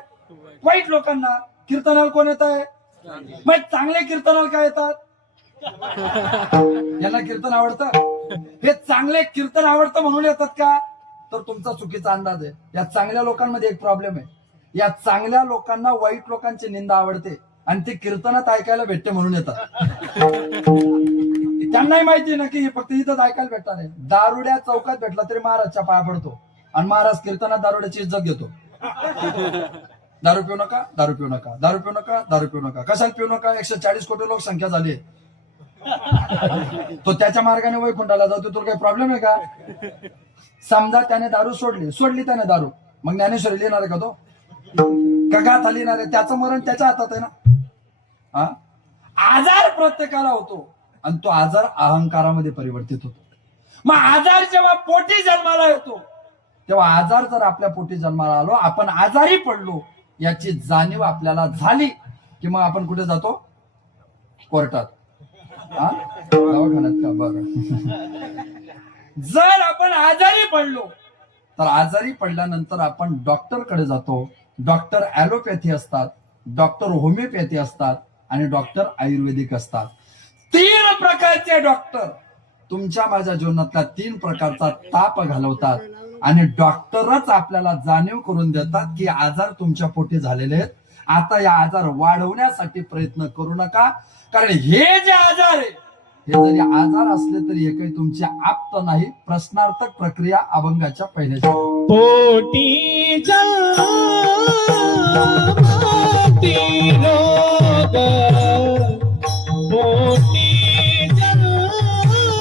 वाईट लोकांना. कीर्तनाला कोण येत आहे? मग चांगले कीर्तनाला काय येतात? यांना कीर्तन आवडतं. हे चांगले कीर्तन आवडतं म्हणून येतात का? तर तुमचा चुकीचा अंदाज आहे. या चांगल्या लोकांमध्ये एक प्रॉब्लेम आहे. या चांगल्या लोकांना वाईट लोकांची निंदा आवडते आणि ते कीर्तनात ऐकायला भेटते म्हणून येतात. त्यांनाही माहिती ना की हे फक्त इथंच ऐकायला भेटणार आहे. दारुड्या चौकात भेटला तरी महाराजच्या पाया पडतो आणि महाराज कीर्तनात दारुड्याची इज्जत घेतो. दारू पिऊ नका, दारू पिऊ नका, दारू पिऊ नका, दारू पिऊ नका. कशाला पिऊ नका? 140 कोटी लोकसंख्या झाली. तो त्याच्या मार्गाने वैकुंठाला जातो, तुला काही प्रॉब्लेम आहे का? समजा त्याने दारू सोडली त्याने दारू, मग ज्ञानेश्वरी लिहिणार आहे का तो? का गाथा लिहिणार आहे? त्याचं मरण त्याच्या हातात आहे ना. आजार प्रत्येकाला होतो आणि तो आजार अहंकारामध्ये परिवर्तित होतो. मग आजार जेव्हा पोटी जन्माला येतो तेव्हा आजार जर आपल्या पोटी जन्माला आलो, आपण आजारी पडलो याची जाणीव आपल्याला झाली की मग आपण कुठे जातो? कोर्टात. दवाखान्यात का? बरं. जर आपण आजारी पडलो तर आजारी पडल्यानंतर आपण डॉक्टरकडे जातो. डॉक्टर ऍलोपॅथी असतात, डॉक्टर होमिओपॅथी असतात आणि डॉक्टर आयुर्वेदिक असतात. 3 प्रकारचे डॉक्टर तुमच्या माझ्या जीवनातल्या 3 प्रकारचा ताप घालवतात आणि डॉक्टरच आपल्याला जाणीव करून देतात की आजार तुमच्या पोटी झालेले आहेत. आता या आजार वाढवण्यासाठी प्रयत्न करू नका, कारण हे जे आजार आहे हे जरी आजार असले तरी हे काही तुमचे आप्त नाही. प्रश्नार्थक प्रक्रिया अभंगाच्या पहिल्या. पोटी जन्माती रोग, पोटी जन्माती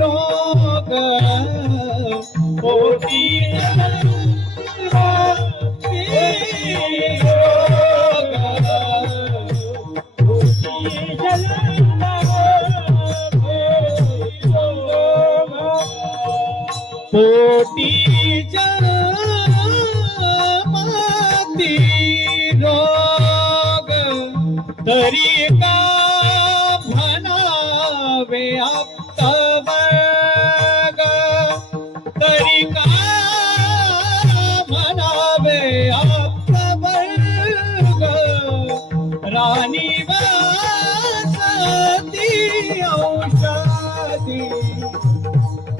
रोग, पोटी पोटी जन्माती रोग, तरी का म्हणावे आप्तवर्ग, तरी का म्हणावे आप्तवर्ग, राणी वासती औषधी,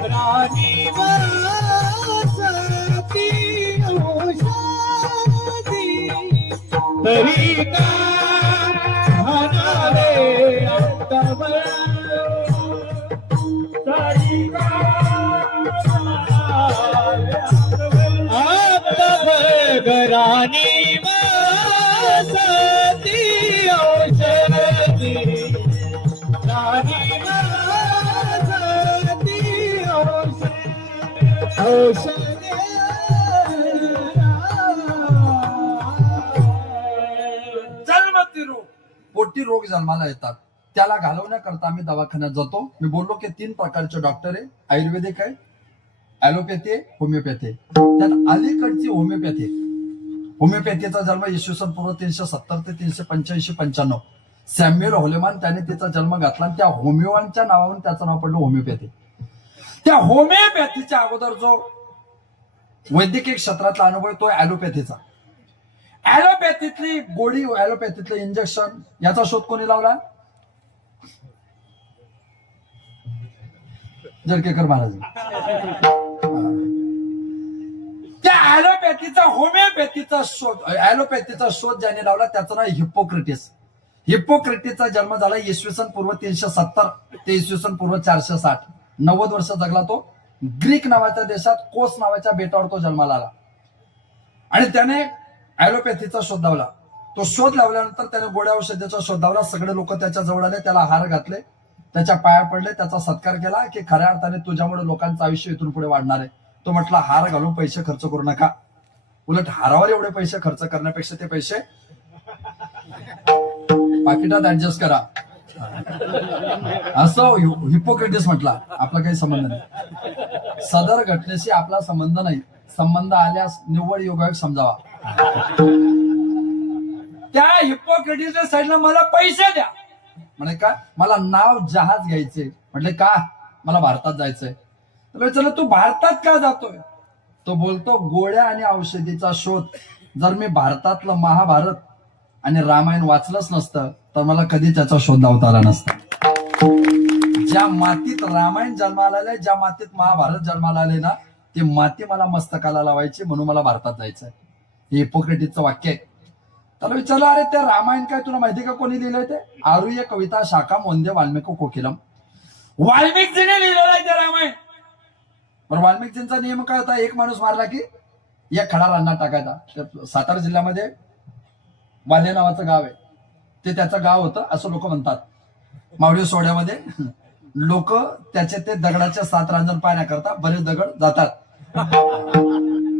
राणी वासती औषधी, तरी का म्हणावे आप्तवर्ग, तरी का आप्तवर्ग, राणी वासती औषधी, राणी वासती औषधी. जन्मती रोग, पोटी रोग जन्माला येतात. त्याला घालवण्याकरता आम्ही दवाखान्यात जातो. मी बोललो की 3 प्रकारचे डॉक्टर आहे. आयुर्वेदिक आहे, ऍलोपॅथी आहे, होमिओपॅथी आहे. त्यात अलीकडची होमिओपॅथी. होमिओपॅथीचा जन्म इसवी पूर्व 370 ते 385-95 सॅम्युएल होलेमान त्याने तिचा जन्म घातला आणि त्या होमिओच्या नावावरून त्याचं नाव पडलं होमिओपॅथी. त्या होमिओपॅथीच्या अगोदर जो वैद्यकीय क्षेत्रातला अनुभव तो ऍलोपॅथीचा. ऍलोपॅथीतली गोळी, ऍलोपॅथीतलं इंजेक्शन याचा शोध कोणी लावला? जरकेकर महाराज. त्या ऍलोपॅथीचा, होमिओपॅथीचा शोध, ऍलोपॅथीचा शोध ज्याने लावला त्याचं नाव हिप्पोक्रेटिस. हिप्पोक्रेटिसचा जन्म झाला इसवी सन पूर्व 370 ते इसवी सन पूर्व 460. 90 वर्ष जगला तो. ग्रीक नावाच्या देशात कोस नावाच्या बेटावर तो जन्माला आला आणि त्याने ऍलोपॅथीचा शोध लावला. तो शोध लावल्यानंतर त्याने गोड्या औषधाचा शोध लावला. सगळे लोक त्याच्या जवळ आले, त्याला हार घातले, त्याच्या पाया पडले, त्याचा सत्कार केला की खऱ्या अर्थाने तुझ्यामुळे लोकांचं आयुष्य इथून पुढे वाढणार आहे. तो म्हटला हार घालून पैसे खर्च करू नका, उलट हारावर एवढे पैसे खर्च करण्यापेक्षा ते पैसे पाकिटात ऍडजस्ट करा, असं हिप्पोक्रेटिस म्हटला. आपला काही संबंध नाही, सदर घटनेशी आपला संबंध नाही. संबंध आल्यास निव्वळ योगायोग समजावा. त्या हिप्पोक्रेटिसच्या साईडला मला पैसे द्या म्हणे. का? मला नाव जहाज घ्यायचे. म्हटले का? मला भारतात जायचंय. तर विचारलं तू भारतात का जातोय? तो बोलतो गोळ्या आणि औषधीचा शोध जर मी भारतातलं महाभारत आणि रामायण वाचलंच नसतं तर मला कधी त्याचा शोध लावता आला नसता. ज्या मातीत रामायण जन्माला आले, ज्या मातीत महाभारत जन्माला आले ना, ती माती मला मस्तकाला लावायची, म्हणून मला भारतात जायचंय. हे हिप्पोक्रेटिसचं वाक्य आहे. त्याला विचारलं अरे ते रामायण काय तुला माहिती का कोणी लिहिलंय ते? आरुह्य कविता शाखा मोंदे वाल्मिको कोकिलम. वाल्मिकजीने लिहिलेलं आहे ते रामायण. पण वाल्मिकजींचा नियम काय होता? एक माणूस मारला की एक खडा रानात टाकायचा. सातारा जिल्ह्यामध्ये वाल्हे नावाचं गाव आहे, ते त्याचं गाव होतं असं लोक म्हणतात. मावळी सोहळ्यामध्ये लोक त्याचे ते दगडाच्या 7 रांजण पाहण्याकरता बरेच दगड जातात.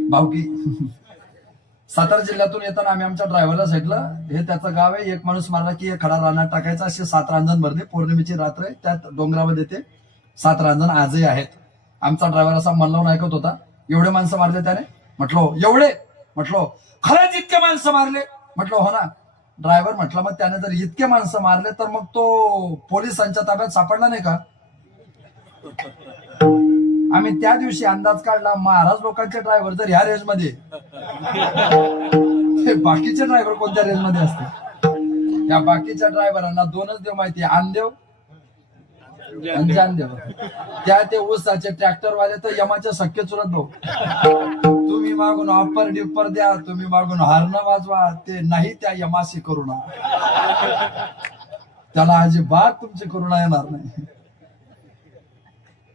भाऊकी सातारा जिल्ह्यातून येताना आम्ही आमच्या ड्रायव्हरला सांगितलं हे त्याचं गाव आहे, एक माणूस मारला की एक खडा रानात टाकायचा. असे 7 रांजण भरले. पौर्णिमेची रात्र आहे, त्यात डोंगरामध्ये ते 7 रांजण आजही आहेत. आमचा ड्रायव्हर असा मन लावून ऐकत होता. एवढे माणसं मारले त्याने? म्हटलो एवढे? म्हटलो खरंच इतके माणसं मारले? म्हटलं हो ना. ड्रायव्हर म्हटलं मग त्याने जर इतके माणसं मारले तर मग तो पोलिसांच्या ताब्यात सापडला नाही का? आम्ही त्या दिवशी अंदाज काढला महाराज लोकांचे ड्रायव्हर जर ह्या रेंजमध्ये, बाकीचे ड्रायव्हर कोणत्या रेंजमध्ये असते? या बाकीच्या ड्रायव्हरांना 2च देव माहिती, आनदेव आणि जानदेव. त्या ते ऊसाचे ट्रॅक्टरवाले तर यमाच्या सख्य चुरत भाऊ. तुम्ही मागून ऑफर डिपर द्या, तुम्ही मागून हारणं वाजवा, ते नाही त्या यमाशी करुणा. त्याला अजिबात तुमची करुणा येणार नाही.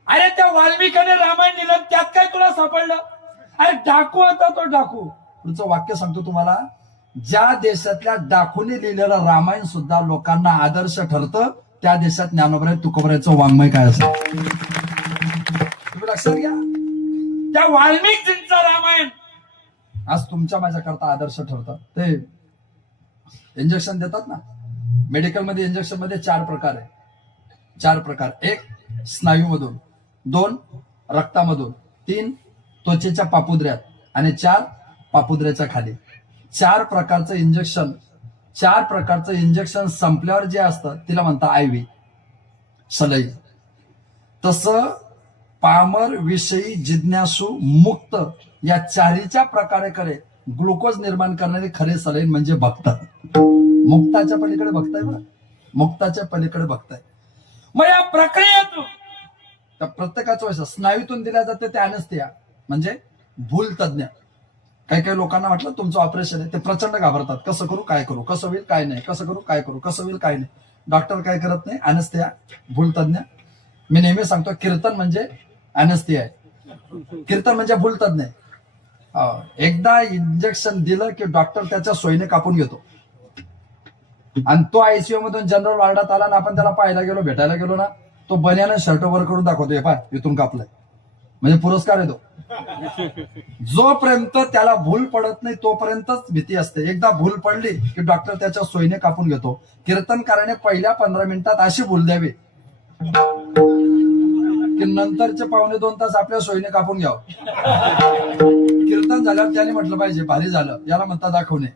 अरे त्या वाल्मिकाने रामायण लिहिलं, त्यात काय तुला सापडलं? अरे डाकू होता तो डाकू. पुढचं वाक्य सांगतो तुम्हाला. ज्या देशातल्या डाकूने लिहिलेलं रामायण सुद्धा लोकांना आदर्श ठरतं, त्या देशात ज्ञानोबराय तुकोबरायचं वाङ्मय काय असं तुम्ही लक्षात घ्या. त्या वाल्मिकींचं रामायण आज तुमच्या माझ्याकरता आदर्श ठरतं. ते इंजेक्शन देतात ना मेडिकलमध्ये, इंजेक्शन मध्ये 4 प्रकार आहे. 4 प्रकार. 1 स्नायूमधून, 2 रक्तामधून, 3 त्वचेच्या पापुद्र्यात आणि 4 पापुद्र्याच्या खाली. 4 प्रकारचं इंजेक्शन. 4 प्रकारचं इंजेक्शन संपल्यावर जे असतं तिला म्हणतात आयव्ही सलाई. तसं पामर विषयी जिज्ञासू मुक्त या 4च्या प्रकाराकडे ग्लुकोज निर्माण करणारे खरे सलाईन म्हणजे भक्त. मुक्ताच्या पलीकडे भक्त आहे बरं, मुक्ताच्या पलीकडे भक्त आहे. मग या प्रक्रियेतून त्या प्रत्येकाचं वैसे स्नायूतून दिल्या जाते ते अॅनेस्थेसिया म्हणजे भूल तज्ञ. काही काही लोकांना म्हटलं तुमचं ऑपरेशन आहे, ते प्रचंड घाबरतात. कसं करू काय करू, कसं होईल काय नाही, कसं करू काय करू, कसं होईल काय नाही. डॉक्टर काय करत नाही, अॅनेस्थेसिया भूल तज्ञ. मी नेहमी सांगतो कीर्तन म्हणजे अॅनेस्थेसिया आहे, कीर्तन म्हणजे भूल तज्ञ. एकदा इंजेक्शन दिलं की डॉक्टर त्याच्या सोयीने कापून घेतो. आणि तो आयसीयू मधून जनरल वार्डात आला ना, आपण त्याला पाहायला गेलो, भेटायला गेलो ना, तो बन्यानं शर्ट वर करून दाखवतो, हे पाय इथून कापलंय, म्हणजे पुरस्कार येतो. जोपर्यंत त्याला भूल पडत नाही तोपर्यंतच भीती असते. एकदा भूल पडली की डॉक्टर त्याच्या सोयीने कापून घेतो. कीर्तनकाराने पहिल्या 15 मिनिटात अशी भूल द्यावी की नंतरचे 2.25 तास आपल्या सोयीने कापून घ्यावं. कीर्तन झाल्यावर त्याने म्हटलं पाहिजे भारी झालं, याला म्हणता दाखवणे.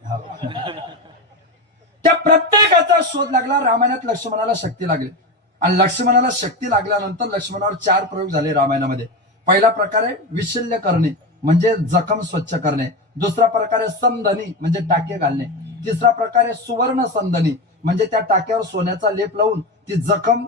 त्या प्रत्येकाचा शोध लागला. रामायणात लक्ष्मणाला शक्ती लागली आणि लक्ष्मणाला शक्ती लागल्यानंतर लक्ष्मणावर 4 प्रयोग झाले रामायणामध्ये. पहिला प्रकार आहे विशल्य करणे म्हणजे जखम स्वच्छ करणे. दुसरा प्रकार आहे संधनी म्हणजे टाके घालणे. तिसरा प्रकार आहे सुवर्ण संधनी म्हणजे त्या टाक्यावर सोन्याचा लेप लावून ती जखम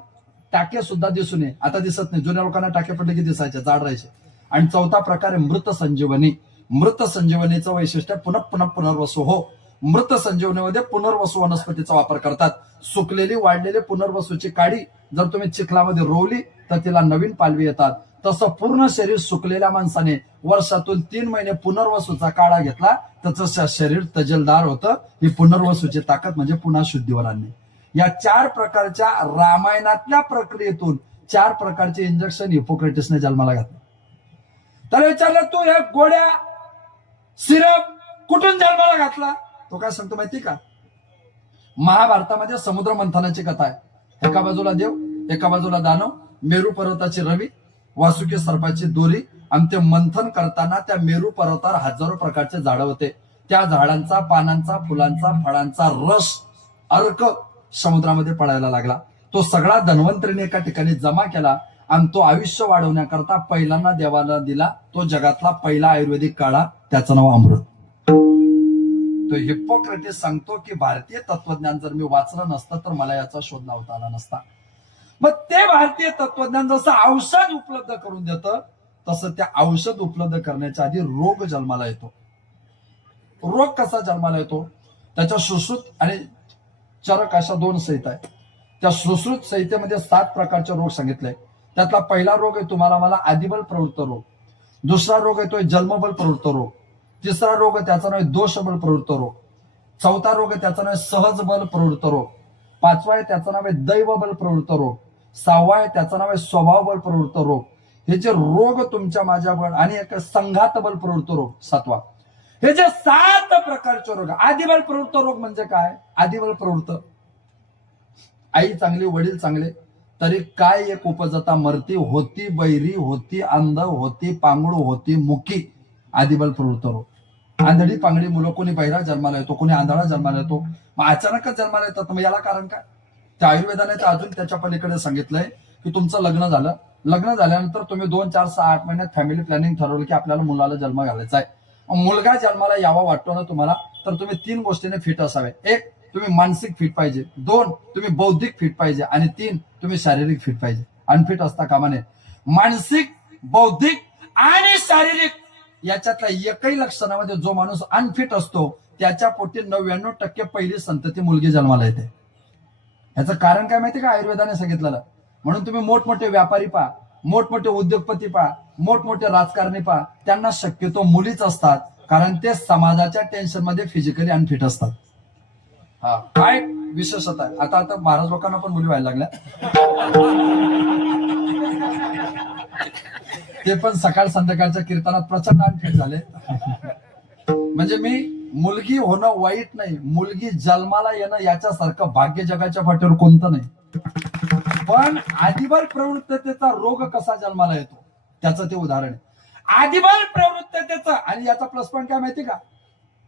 टाके सुद्धा दिसू नये. आता दिसत नाही, जुन्या लोकांना टाके पडले की दिसायचे, जाड राहायचे. आणि चौथा प्रकार आहे मृत संजीवनी. मृत संजीवनीचं वैशिष्ट्य पुनर्वसू. हो, मृत संजीवनीमध्ये पुनर्वसू वनस्पतीचा वापर करतात. सुकलेली वाढलेली पुनर्वसूची काडी जर तुम्ही चिखलामध्ये रोवली तर तिला नवीन पालवी येतात. तसं पूर्ण शरीर सुकलेल्या माणसाने वर्षातून 3 महिने पुनर्वसूचा काढा घेतला तर तसं शरीर तजेलदार होतं. ही पुनर्वसूची ताकद म्हणजे पुन्हा शुद्धीवर आणणे. या 4 प्रकारच्या रामायणातल्या प्रक्रियेतून 4 प्रकारचे इंजेक्शन हिपोक्रेटिसने जन्माला घातले. त्याला विचारलं तू या गोड्या सिरप कुठून जन्माला घातला? तो काय सांगतो माहिती का? महाभारतामध्ये समुद्र मंथनाची कथा आहे. एका बाजूला देव, एका बाजूला दानव, मेरू पर्वताची रवी, वासुकी सर्पाची दोरी, आणि ते मंथन करताना त्या मेरू पर्वतावर हजारो प्रकारचे झाडं होते. त्या झाडांचा, पानांचा, फुलांचा, फळांचा रस, अर्क समुद्रामध्ये पडायला लागला. तो सगळा धन्वंतरीने एका ठिकाणी जमा केला आणि तो आयुष्य वाढवण्याकरता पहिल्यांदा देवाला दिला. तो जगातला पहिला आयुर्वेदिक काढा, त्याचं नाव अमृत. तो हिप्पोक्रेटिस सांगतो की भारतीय तत्वज्ञान जर मी वाचलं नसतं तर मला याचा शोध लावता आला नसता. मग ते भारतीय तत्वज्ञान जसं औषध उपलब्ध करून देतं तसं त्या औषध उपलब्ध करण्याच्या आधी रोग जन्माला येतो. रोग कसा जन्माला येतो? त्याच्या सुश्रुत आणि चरक अशा 2 संहिता आहेत. त्या सुश्रुत संहितेमध्ये 7 प्रकारचे रोग सांगितले. त्यातला पहिला रोग आहे तुम्हाला मला आदिबल प्रवृत्त रोग. दुसरा रोग आहे तो जन्मबल प्रवृत्त रोग. तिसरा रोग आहे त्याचा नाव आहे दोषबल प्रवृत्त रोग. चौथा रोग आहे त्याचं नाव आहे सहजबल प्रवृत्त रोग. 5वा आहे त्याचं नाव आहे दैवबल प्रवृत्त रोग. 6वा आहे त्याचं नाव आहे स्वभावबल प्रवृत्त रोग. हे जे रोग तुमच्या माझ्याबळ आणि एक संघात बल प्रवृत्त रोग 7वा. हे जे 7 प्रकारचे रोग. आदिबल प्रवृत्त रोग म्हणजे काय? आदिबल प्रवृत्त, आई चांगली वडील चांगले तरी काय एक उपजता मरती, होती बैरी, होती अंध, होती पांगळू, होती मुकी. आदिबल प्रवृत्त रोग. आंधळी पांगडी मुलं, कोणी बहिरा जन्माला येतो, कोणी आंधळा जन्माला येतो. मग अचानकच जन्माला येतात. मग याला कारण काय? त्या आयुर्वेदाने तर अजून त्याच्या पलीकडे सांगितलंय की तुमचं लग्न झालं, लग्न झाल्यानंतर तुम्ही 2, 4, 6, 8 महिन्यात फॅमिली प्लॅनिंग ठरवलं की आपल्याला मुलाला जन्म घालायचा आहे. मुलगा जन्माला यावा वाटतो ना तुम्हाला, तर तुम्ही 3 गोष्टीने फिट असावे. 1, तुम्ही मानसिक फिट पाहिजे. 2, तुम्ही बौद्धिक फिट पाहिजे. आणि 3, तुम्ही शारीरिक फिट पाहिजे. अनफिट असता कामा नये. मानसिक, बौद्धिक आणि शारीरिक याच्यातल्या एकही लक्षणामध्ये जो माणूस अनफिट असतो त्याच्या पोटी 99% पहिली संतती मुलगी जन्माला येते. याचं कारण काय माहिती का? आयुर्वेदाने सांगितलेलं. म्हणून तुम्ही मोठमोठे व्यापारी पहा, मोठमोठे उद्योगपती पहा, मोठमोठे राजकारणी पहा, त्यांना शक्यतो मुलीच असतात. कारण ते समाजाच्या टेन्शन मध्ये फिजिकली अनफिट असतात. हा काय विशेषता आहे. आता महाराज लोकांना पण मुली व्हायला लागल्या. ते पण सकाळ संध्याकाळच्या कीर्तनात प्रचंड अनफिट झाले. म्हणजे मी मुलगी होणं वाईट नाही, मुलगी जन्माला येणं याच्यासारखं भाग्य जगाच्या पाठीवर कोणतं नाही. पण आदिबल प्रवृत्ततेचा रोग कसा जन्माला येतो त्याचं ते उदाहरण आहे. आदिबल प्रवृत्ततेचं आणि याचा प्लस पॉईंट काय माहिती का?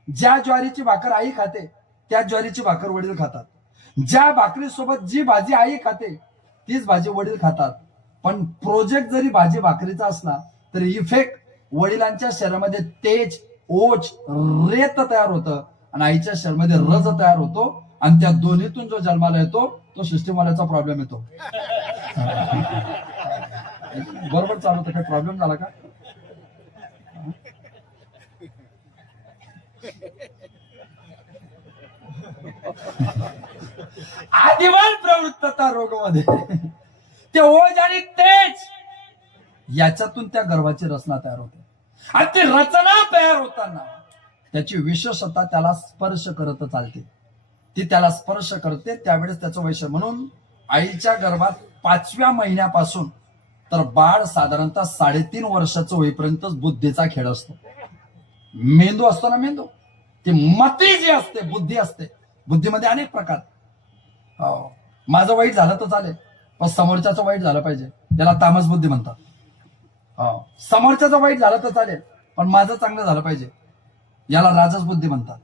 ज्या ज्वारीची भाकर आई खाते त्या ज्वारीची भाकर वडील खातात. ज्या भाकरीसोबत जी भाजी आई खाते तीच भाजी वडील खातात. पण प्रोजेक्ट जरी भाजी भाकरीचा असला तरी इफेक्ट वडिलांच्या शरीरामध्ये तेज, ओज, रेत तयार होतं आणि आईच्या शरीरामध्ये रज तयार होतो. आणि त्या दोन्हीतून जो जन्माला येतो तो सिस्टीमवाल्याचा प्रॉब्लेम येतो. बरोबर चालू होतं. काही प्रॉब्लेम झाला का? आदिबल प्रवृत्तता रोगामध्ये ते ओज आणि तेज याच्यातून त्या गर्भाची रचना तयार होते. आणि ती रचना तयार होताना त्याची विशेषता त्याला स्पर्श करत चालते. ती त्याला स्पर्श करते त्यावेळेस त्याचं वैशिष्ट्य. म्हणून आईच्या गर्भात 5व्या महिन्यापासून तर बाळ साधारणतः 3.5 वर्षाचं होईपर्यंत बुद्धीचा खेळ असतो. मेंदू असतो ना, मेंदू ती मती जी असते, बुद्धी असते. बुद्धीमध्ये अनेक प्रकार. माझं वाईट झालं तर चालेल पण समोरच्याचं वाईट झालं पाहिजे, त्याला तामस बुद्धी म्हणतात. समोरच्याचं वाईट झालं तर चालेल पण माझं चांगलं झालं पाहिजे, याला राजस बुद्धी म्हणतात.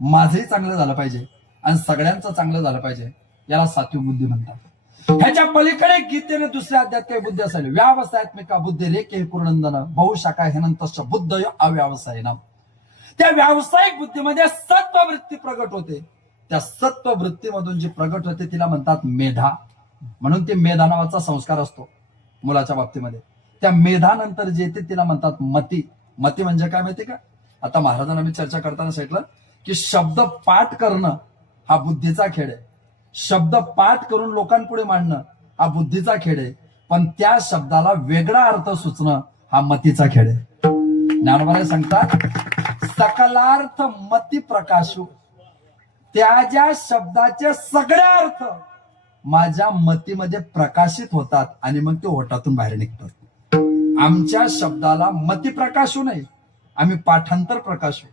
माझंही चांगलं झालं पाहिजे आणि सगळ्यांचं चांगलं झालं पाहिजे, याला सात्विक बुद्धी म्हणतात. ह्याच्या पलीकडे गीतेने दुसऱ्या अध्यात काही बुद्धी असेल व्यावसायत्मिका बुद्धी रे के कुर्नंदन बहुशाखा हेनंतश्च बुद्ध अव्यवसायिनम. त्या व्यावसायिक बुद्धीमध्ये सत्ववृत्ती प्रगट होते. त्या सत्ववृत्तीमधून जी प्रगट होते तिला म्हणतात मेधा. म्हणून ते मेधा नावाचा संस्कार असतो मुलाच्या बाबतीमध्ये. त्या मेधानंतर जे येते तिला म्हणतात मती. मती म्हणजे काय माहिती का? आता महाराजांना मी चर्चा करताना सांगितलं की शब्द पाठ करणं हा बुद्धीचा खेळ आहे. शब्द पाठ करून लोकांपुढे मांडणं हा बुद्धीचा खेळ आहे. पण त्या शब्दाला वेगळा अर्थ सुचणं हा मतीचा खेळ आहे. ज्ञानोबा सांगतात सकलार्थ मती प्रकाशू. त्या ज्या शब्दाचे सगळे अर्थ माझ्या मतीमध्ये प्रकाशित होतात आणि मग ते ओठातून बाहेर निघतात. आमच्या शब्दाला मती प्रकाशू नाही, आम्ही पाठांतर प्रकाशू.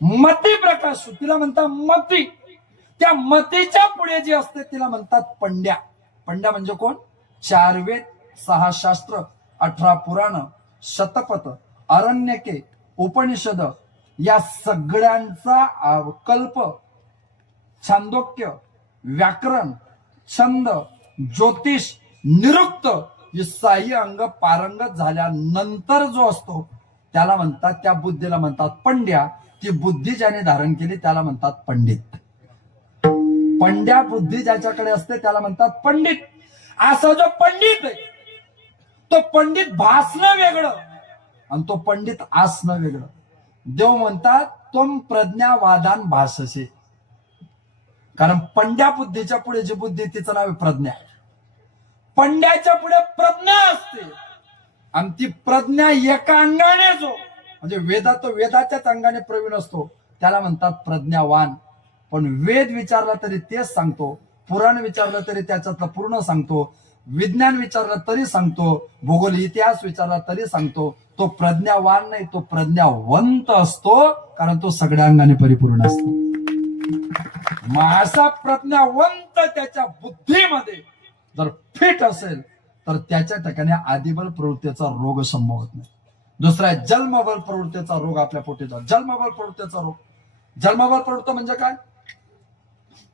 मती प्रकाशू तिला म्हणतात मती. त्या मतीच्या पुढे जे असते तिला म्हणतात पंड्या. पंड्या म्हणजे कोण? 4 वेद, 6 शास्त्र, 18 पुराण, शतपथ, अरण्यके, उपनिषद या सगळ्यांचा कल्प, छांदोक्य, व्याकरण, छंद, ज्योतिष, निरुक्त हे 6 अंग पारंगत झाल्यानंतर जो असतो त्याला म्हणतात, त्या बुद्धीला म्हणतात पंड्या. ती बुद्धी ज्याने धारण केली त्याला म्हणतात पंडित. पंड्या बुद्धी ज्याच्याकडे असते त्याला म्हणतात पंडित. असा जो पंडित आहे तो पंडित भासणं वेगळं आणि तो पंडित आसणं वेगळं. देव म्हणतात तुम प्रज्ञावादान भाससे. कारण पंड्या बुद्धीच्या पुढे जी बुद्धी तिचं नाव आहे प्रज्ञा. पंड्याच्या पुढे प्रज्ञा असते आणि ती प्रज्ञा एका अंगाने जो म्हणजे वेदाच्याच अंगाने प्रवीण असतो त्याला म्हणतात प्रज्ञावान. पण वेद विचारला तरी तेच सांगतो, पुराण विचारलं तरी त्याच्यातलं पूर्ण सांगतो, विज्ञान विचारलं तरी सांगतो, भूगोल इतिहास विचारला तरी सांगतो. तो प्रज्ञावान नाही, तो प्रज्ञावंत असतो, कारण तो सगळ्या अंगाने परिपूर्ण असतो. असा प्रज्ञावंत त्याच्या बुद्धीमध्ये जर फिट असेल तर त्याच्या ठिकाणी आदिबल प्रवृत्तीचा रोग संभवत नाही. दुसरा आहे जन्मबल प्रवृत्तीचा रोग आपल्या पोटी जातो. जन्मबल प्रवृत्तीचा रोग. जन्मबल प्रवृत्त म्हणजे काय?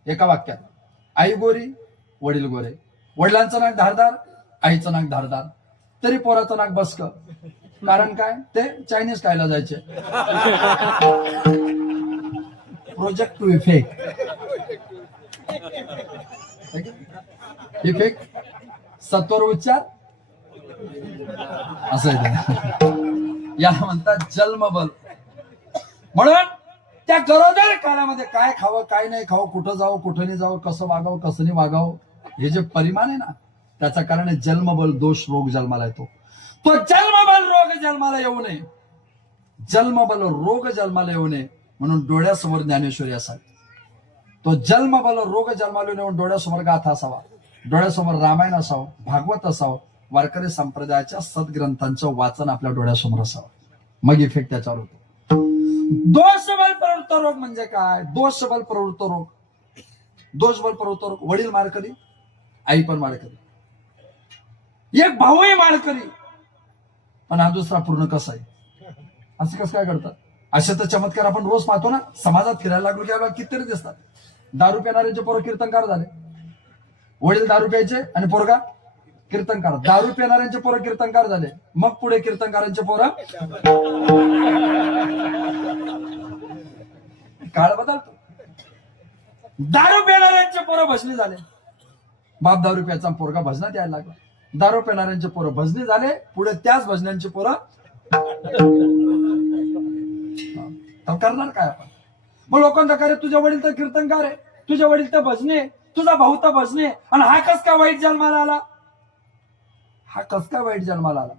एका वाक्यात आई गोरी वडील गोरे. वडिलांचं नाक धारदार, आईचं नाक धारदार, तरी पोराचं नाक बसक. कारण काय? ते चायनीज खायला जायचे. Project to effect. इफेक्ट सत्वर उच्चार असं याला म्हणतात जन्मबल. म्हणून त्या गरोदर काळामध्ये काय खावं काय नाही खावं, कुठं जावं कुठं नाही जावं, कसं वागावं कसं नाही वागावं, हे जे परिमाण आहे ना त्याचा कारण आहे जन्मबल दोष रोग जन्माला येतो. तो जन्मबल रोग जन्माला येऊ नये, जन्मबल रोग जन्माला येऊ नये म्हणून डोळ्यासमोर ज्ञानेश्वरी असावी. तो जन्मबल रोग जन्माला येऊ नये म्हणून डोळ्यासमोर गाथा असावा, डोळ्यासमोर रामायण असावं, भागवत असावं, वारकरी संप्रदायाच्या सद्ग्रंथांचं वाचन आपल्या डोळ्यासमोर असावं. मग इफेक्ट त्याच्यावर होतो. दोषबल प्रवृत्त रोग म्हणजे काय? दोषबल प्रवृत्त रोग. दोषबल प्रवृत्त रोग. वडील माळकरी, आई पण माळकरी, एक भाऊही माळकरी, पण हा दुसरा पूर्ण कसा आहे. असं कसं काय करतात? असे तर चमत्कार आपण रोज पाहतो ना. समाजात फिरायला लागलो की कितीतरी दिसतात. दारू पिणाऱ्यांचे पोरं कीर्तनकार झाले. वडील दारू प्यायचे आणि पोरगा कीर्तनकार. दारू पिणाऱ्यांचे पोरं कीर्तनकार झाले, मग पुढे कीर्तनकारांचे पोरं. काळ बदलतो. दारू पिणाऱ्यांचे पोरं भजनी झाले, बाप दारू प्यायचा पोरगा भजनात यायला लागला. दारू पिणाऱ्यांचे पोरं भजनी झाले, पुढे त्याच भजनांची पोरं. करणार काय आपण? मग लोकांचा काय, तुझ्या वडील तर कीर्तनकार आहे, तुझ्या वडील तर भजने, तुझा भाऊ तर भजने, आणि हा कस काय वाईट जन्माला आला? हा कस काय वाईट जन्माला आला?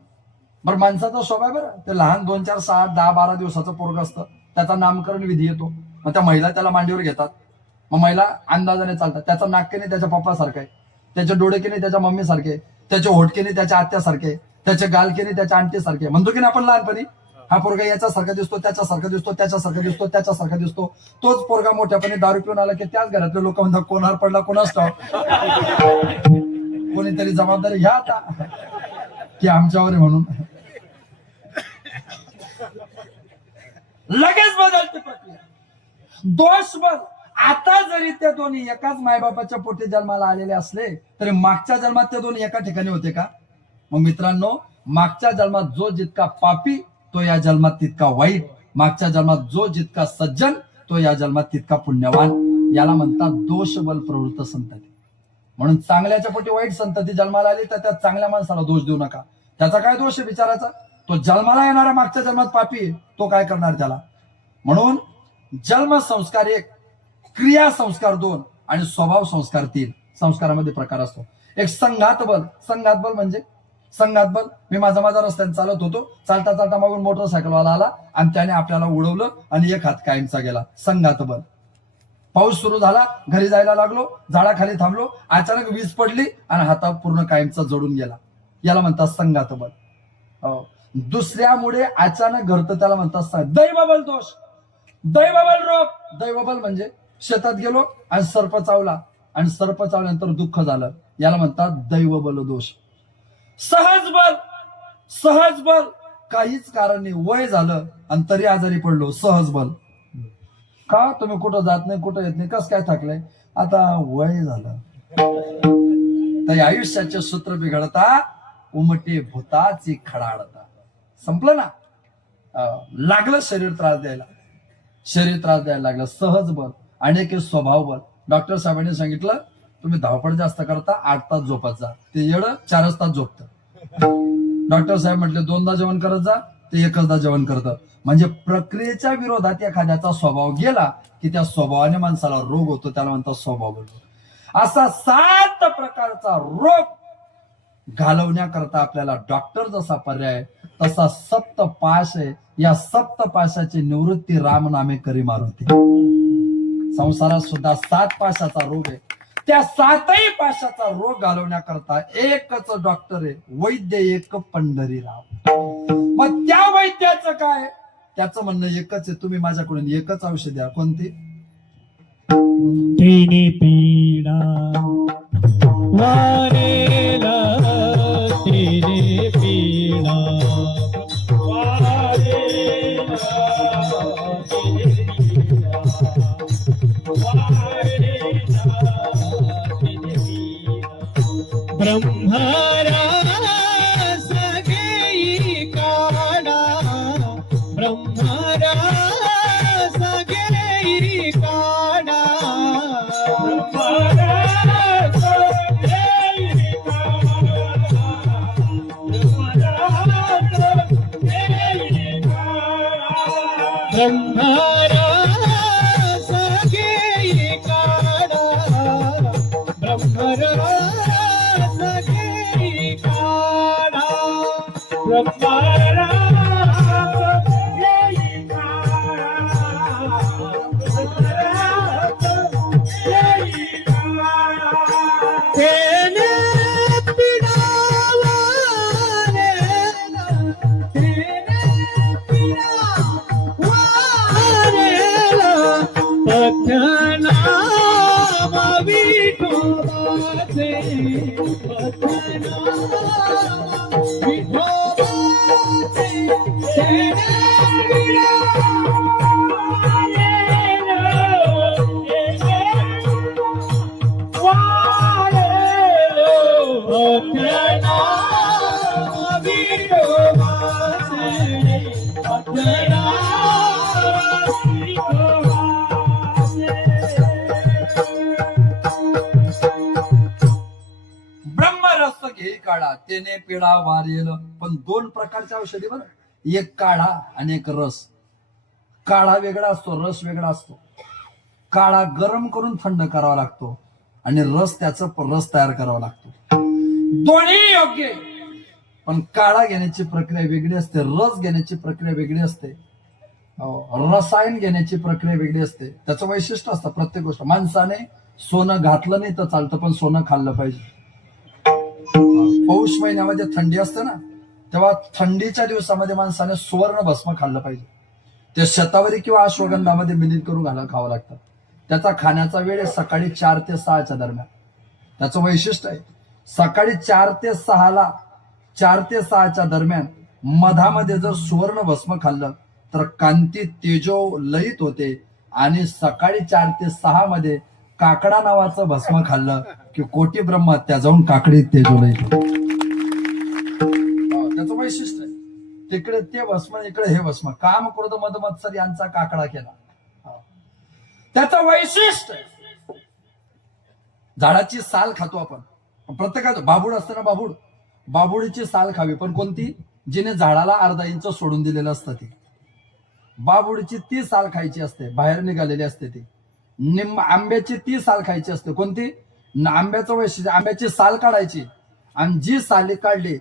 बरं माणसाचा स्वभाव बरं, ते लहान 2, 4, 6, 10, 12 दिवसाचं पोरग असतं, त्याचा नामकरण विधी येतो, मग त्या महिला त्याला मांडीवर घेतात. मग महिला अंदाजाने चालतात. त्याचा नाक केने त्याच्या पप्पासारखं आहे, त्याचे डोळे केने त्याच्या मम्मी सारखे, त्याचे होठ केने त्याच्या आत्यासारखे, त्याचे गाल केने त्याच्या आंटी सारखे. म्हणतो की आपण लहानपणी हा पोरगा याच्यासारखा दिसतो, त्याच्यासारखा दिसतो, त्याच्यासारखा दिसतो, त्याच्यासारखा दिसतो. तोच पोरगा मोठ्यापणे दारू पिऊन आला की त्याच घरातले लोक म्हणतात कोणावर पडला कोणाच ठाव. कोणीतरी जबाबदारी घ्या आता की आमच्यावर आहे म्हणून. लगेच बदलते प्रक्रिया. दोष बल आता जरी ते दोन्ही एकाच मायबापाच्या पोटी जन्माला आलेले असले तरी मागच्या जन्मात ते दोन्ही एका ठिकाणी होते का? मग मित्रांनो, मागच्या जन्मात जो जितका पापी तो या जन्मात तितका वाईट, मागच्या जन्मात जो जितका सज्जन तो या जन्मात तितका पुण्यवान. याला म्हणतात दोषबल प्रवृत्त संतती. म्हणून चांगल्याच्या पोटी वाईट संतती जन्माला आली तर त्या चांगल्या माणसाला दोष देऊ नका. त्याचा काय दोष आहे विचाराचा? तो जन्माला येणारा मागच्या जन्मात पापी आहे, तो काय करणार त्याला? म्हणून जन्म संस्कार 1, क्रिया संस्कार 2 आणि स्वभाव संस्कार 3 संस्कारामध्ये प्रकार असतो. एक संघात बल. संघात बल म्हणजे संघात बल. मी माझा रस्त्याने चालत होतो, चालता चालता मागून मोटरसायकलवाला आला आणि त्याने आपल्याला उडवलं आणि एक हात कायमचा गेला. संघात बल. पाऊस सुरू झाला, घरी जायला लागलो, झाडाखाली थांबलो, अचानक वीज पडली आणि हाता पूर्ण कायमचा जडून गेला. याला म्हणतात संघात बल. दुसऱ्यामुळे अचानक घडतं त्याला म्हणतात दैवबल दोष. दैवबल रोग. दैवबल म्हणजे शेतात गेलो आणि सर्प चावला आणि सर्प चावल्यानंतर दुःख झालं, याला म्हणतात दैवबल दोष. सहज बल. सहज बल काहीच कारण नाही, वय झालं आणि तरी आजारी पडलो, सहज बल. का? तुम्ही कुठं जात नाही, कुठं येत नाही, कस काय थकलंय? आता वय झालं. तर आयुष्याचे सूत्र बिघडता उमटे भूताची खडाडता. संपलं ना? लागलं शरीर त्रास द्यायला, शरीर त्रास द्यायला लागलं. सहज बल. अनेक स्वभाव बल. डॉक्टर साहेबांनी सांगितलं तुम्ही धावपळ जास्त करता, 8 तास झोपत जा. ते येडं 4 तास झोपतं. डॉक्टर साहेब म्हटले 2दा जेवण करत जा, ते 1दा जेवण करतं. म्हणजे प्रक्रियेच्या विरोधात एखाद्याचा स्वभाव गेला की त्या स्वभावाने माणसाला रोग होतो, त्याला म्हणतात स्वभाव बल. असा 7 प्रकारचा रोग घालवण्याकरता आपल्याला डॉक्टर जसा पर्याय तसा सप्तपाश आहे. या सप्तपाशाची निवृत्ती राम नामे करी मारुती. संसारात सुद्धा 7 पाशाचा रोग आहे. त्या 7ही पाशाचा रोग घालवण्याकरता एकच डॉक्टर आहे, वैद्य एक पंढरीराव. मग त्या वैद्याचं काय? त्याचं म्हणणं एकच आहे, तुम्ही माझ्याकडून एकच औषध द्या. कोणती? तिने पीडा वारेला, तिने पीडा वारेला, तिने पीडा वारेला, तिने पीडा. ब्रह्मरास घेई काढा, ब्रह्मरास घेई काढा, ब्रह्मरास घेई काढा, ब्रह्मरास घेई काढा, ब्रह्मरास घेई काढा, ब्रह्मरास घेई काढा, ब्रह्मरास ब्रह्मरस घे काढा, तेने पिढा वारेल. पण 2 प्रकारच्या औषधी बरं. एक काढा आणि एक रस. काढा वेगळा असतो, रस वेगळा असतो. काढा गरम करून थंड करावा लागतो आणि रस त्याचा रस तयार करावा लागतो. दोन्ही योग्य, पण काढा घेण्याची प्रक्रिया वेगळी असते, रस घेण्याची प्रक्रिया वेगळी असते, रसायन घेण्याची प्रक्रिया वेगळी असते. त्याचं वैशिष्ट्य असतं प्रत्येक गोष्ट. माणसाने सोनं घातलं नाही तर चालतं, पण सोनं खाल्लं पाहिजे. पौष महिन्यामध्ये थंडी असते ना, तेव्हा थंडीच्या दिवसामध्ये माणसाने सुवर्ण भस्म खाल्लं पाहिजे. ते शतावरी किंवा अश्वगंधामध्ये मिलित करून खावं लागतं. त्याचा खाण्याचा वेळ आहे सकाळी 4 ते 6च्या दरम्यान. त्याचं वैशिष्ट्य आहे सकाळी 4 ते 6ला, 4 ते 6च्या दरम्यान मधामध्ये जर सुवर्ण भस्म खाल्लं तर कांती तेजो लयित होते आणि सकाळी 4 ते 6 मध्ये काकडा नावाचं भस्म खाल्लं की कोटी ब्रह्महत्या जाऊन काकडीत तेजोला येते. त्याचं वैशिष्ट्य आहे. तिकडे ते भस्म, इकडे हे भस्म. काम, क्रोध, मद, मत्सर यांचा काकडा केला. त्याचं वैशिष्ट्य आहे. झाडाची साल खातो आपण प्रत्येकाचं. बाबूड असतं ना, बाबुडीची साल खावी, पण कोणती? जिने झाडाला अर्धा इंच सोडून दिलेलं असतं ती बाबुडीची ती साल खायची असते, बाहेर निघालेली असते ती. आंब्याची ती साल खायची असते, कोणती? आंब्याचं वैशिष्ट्य, आंब्याची साल काढायची आणि जी साली काढली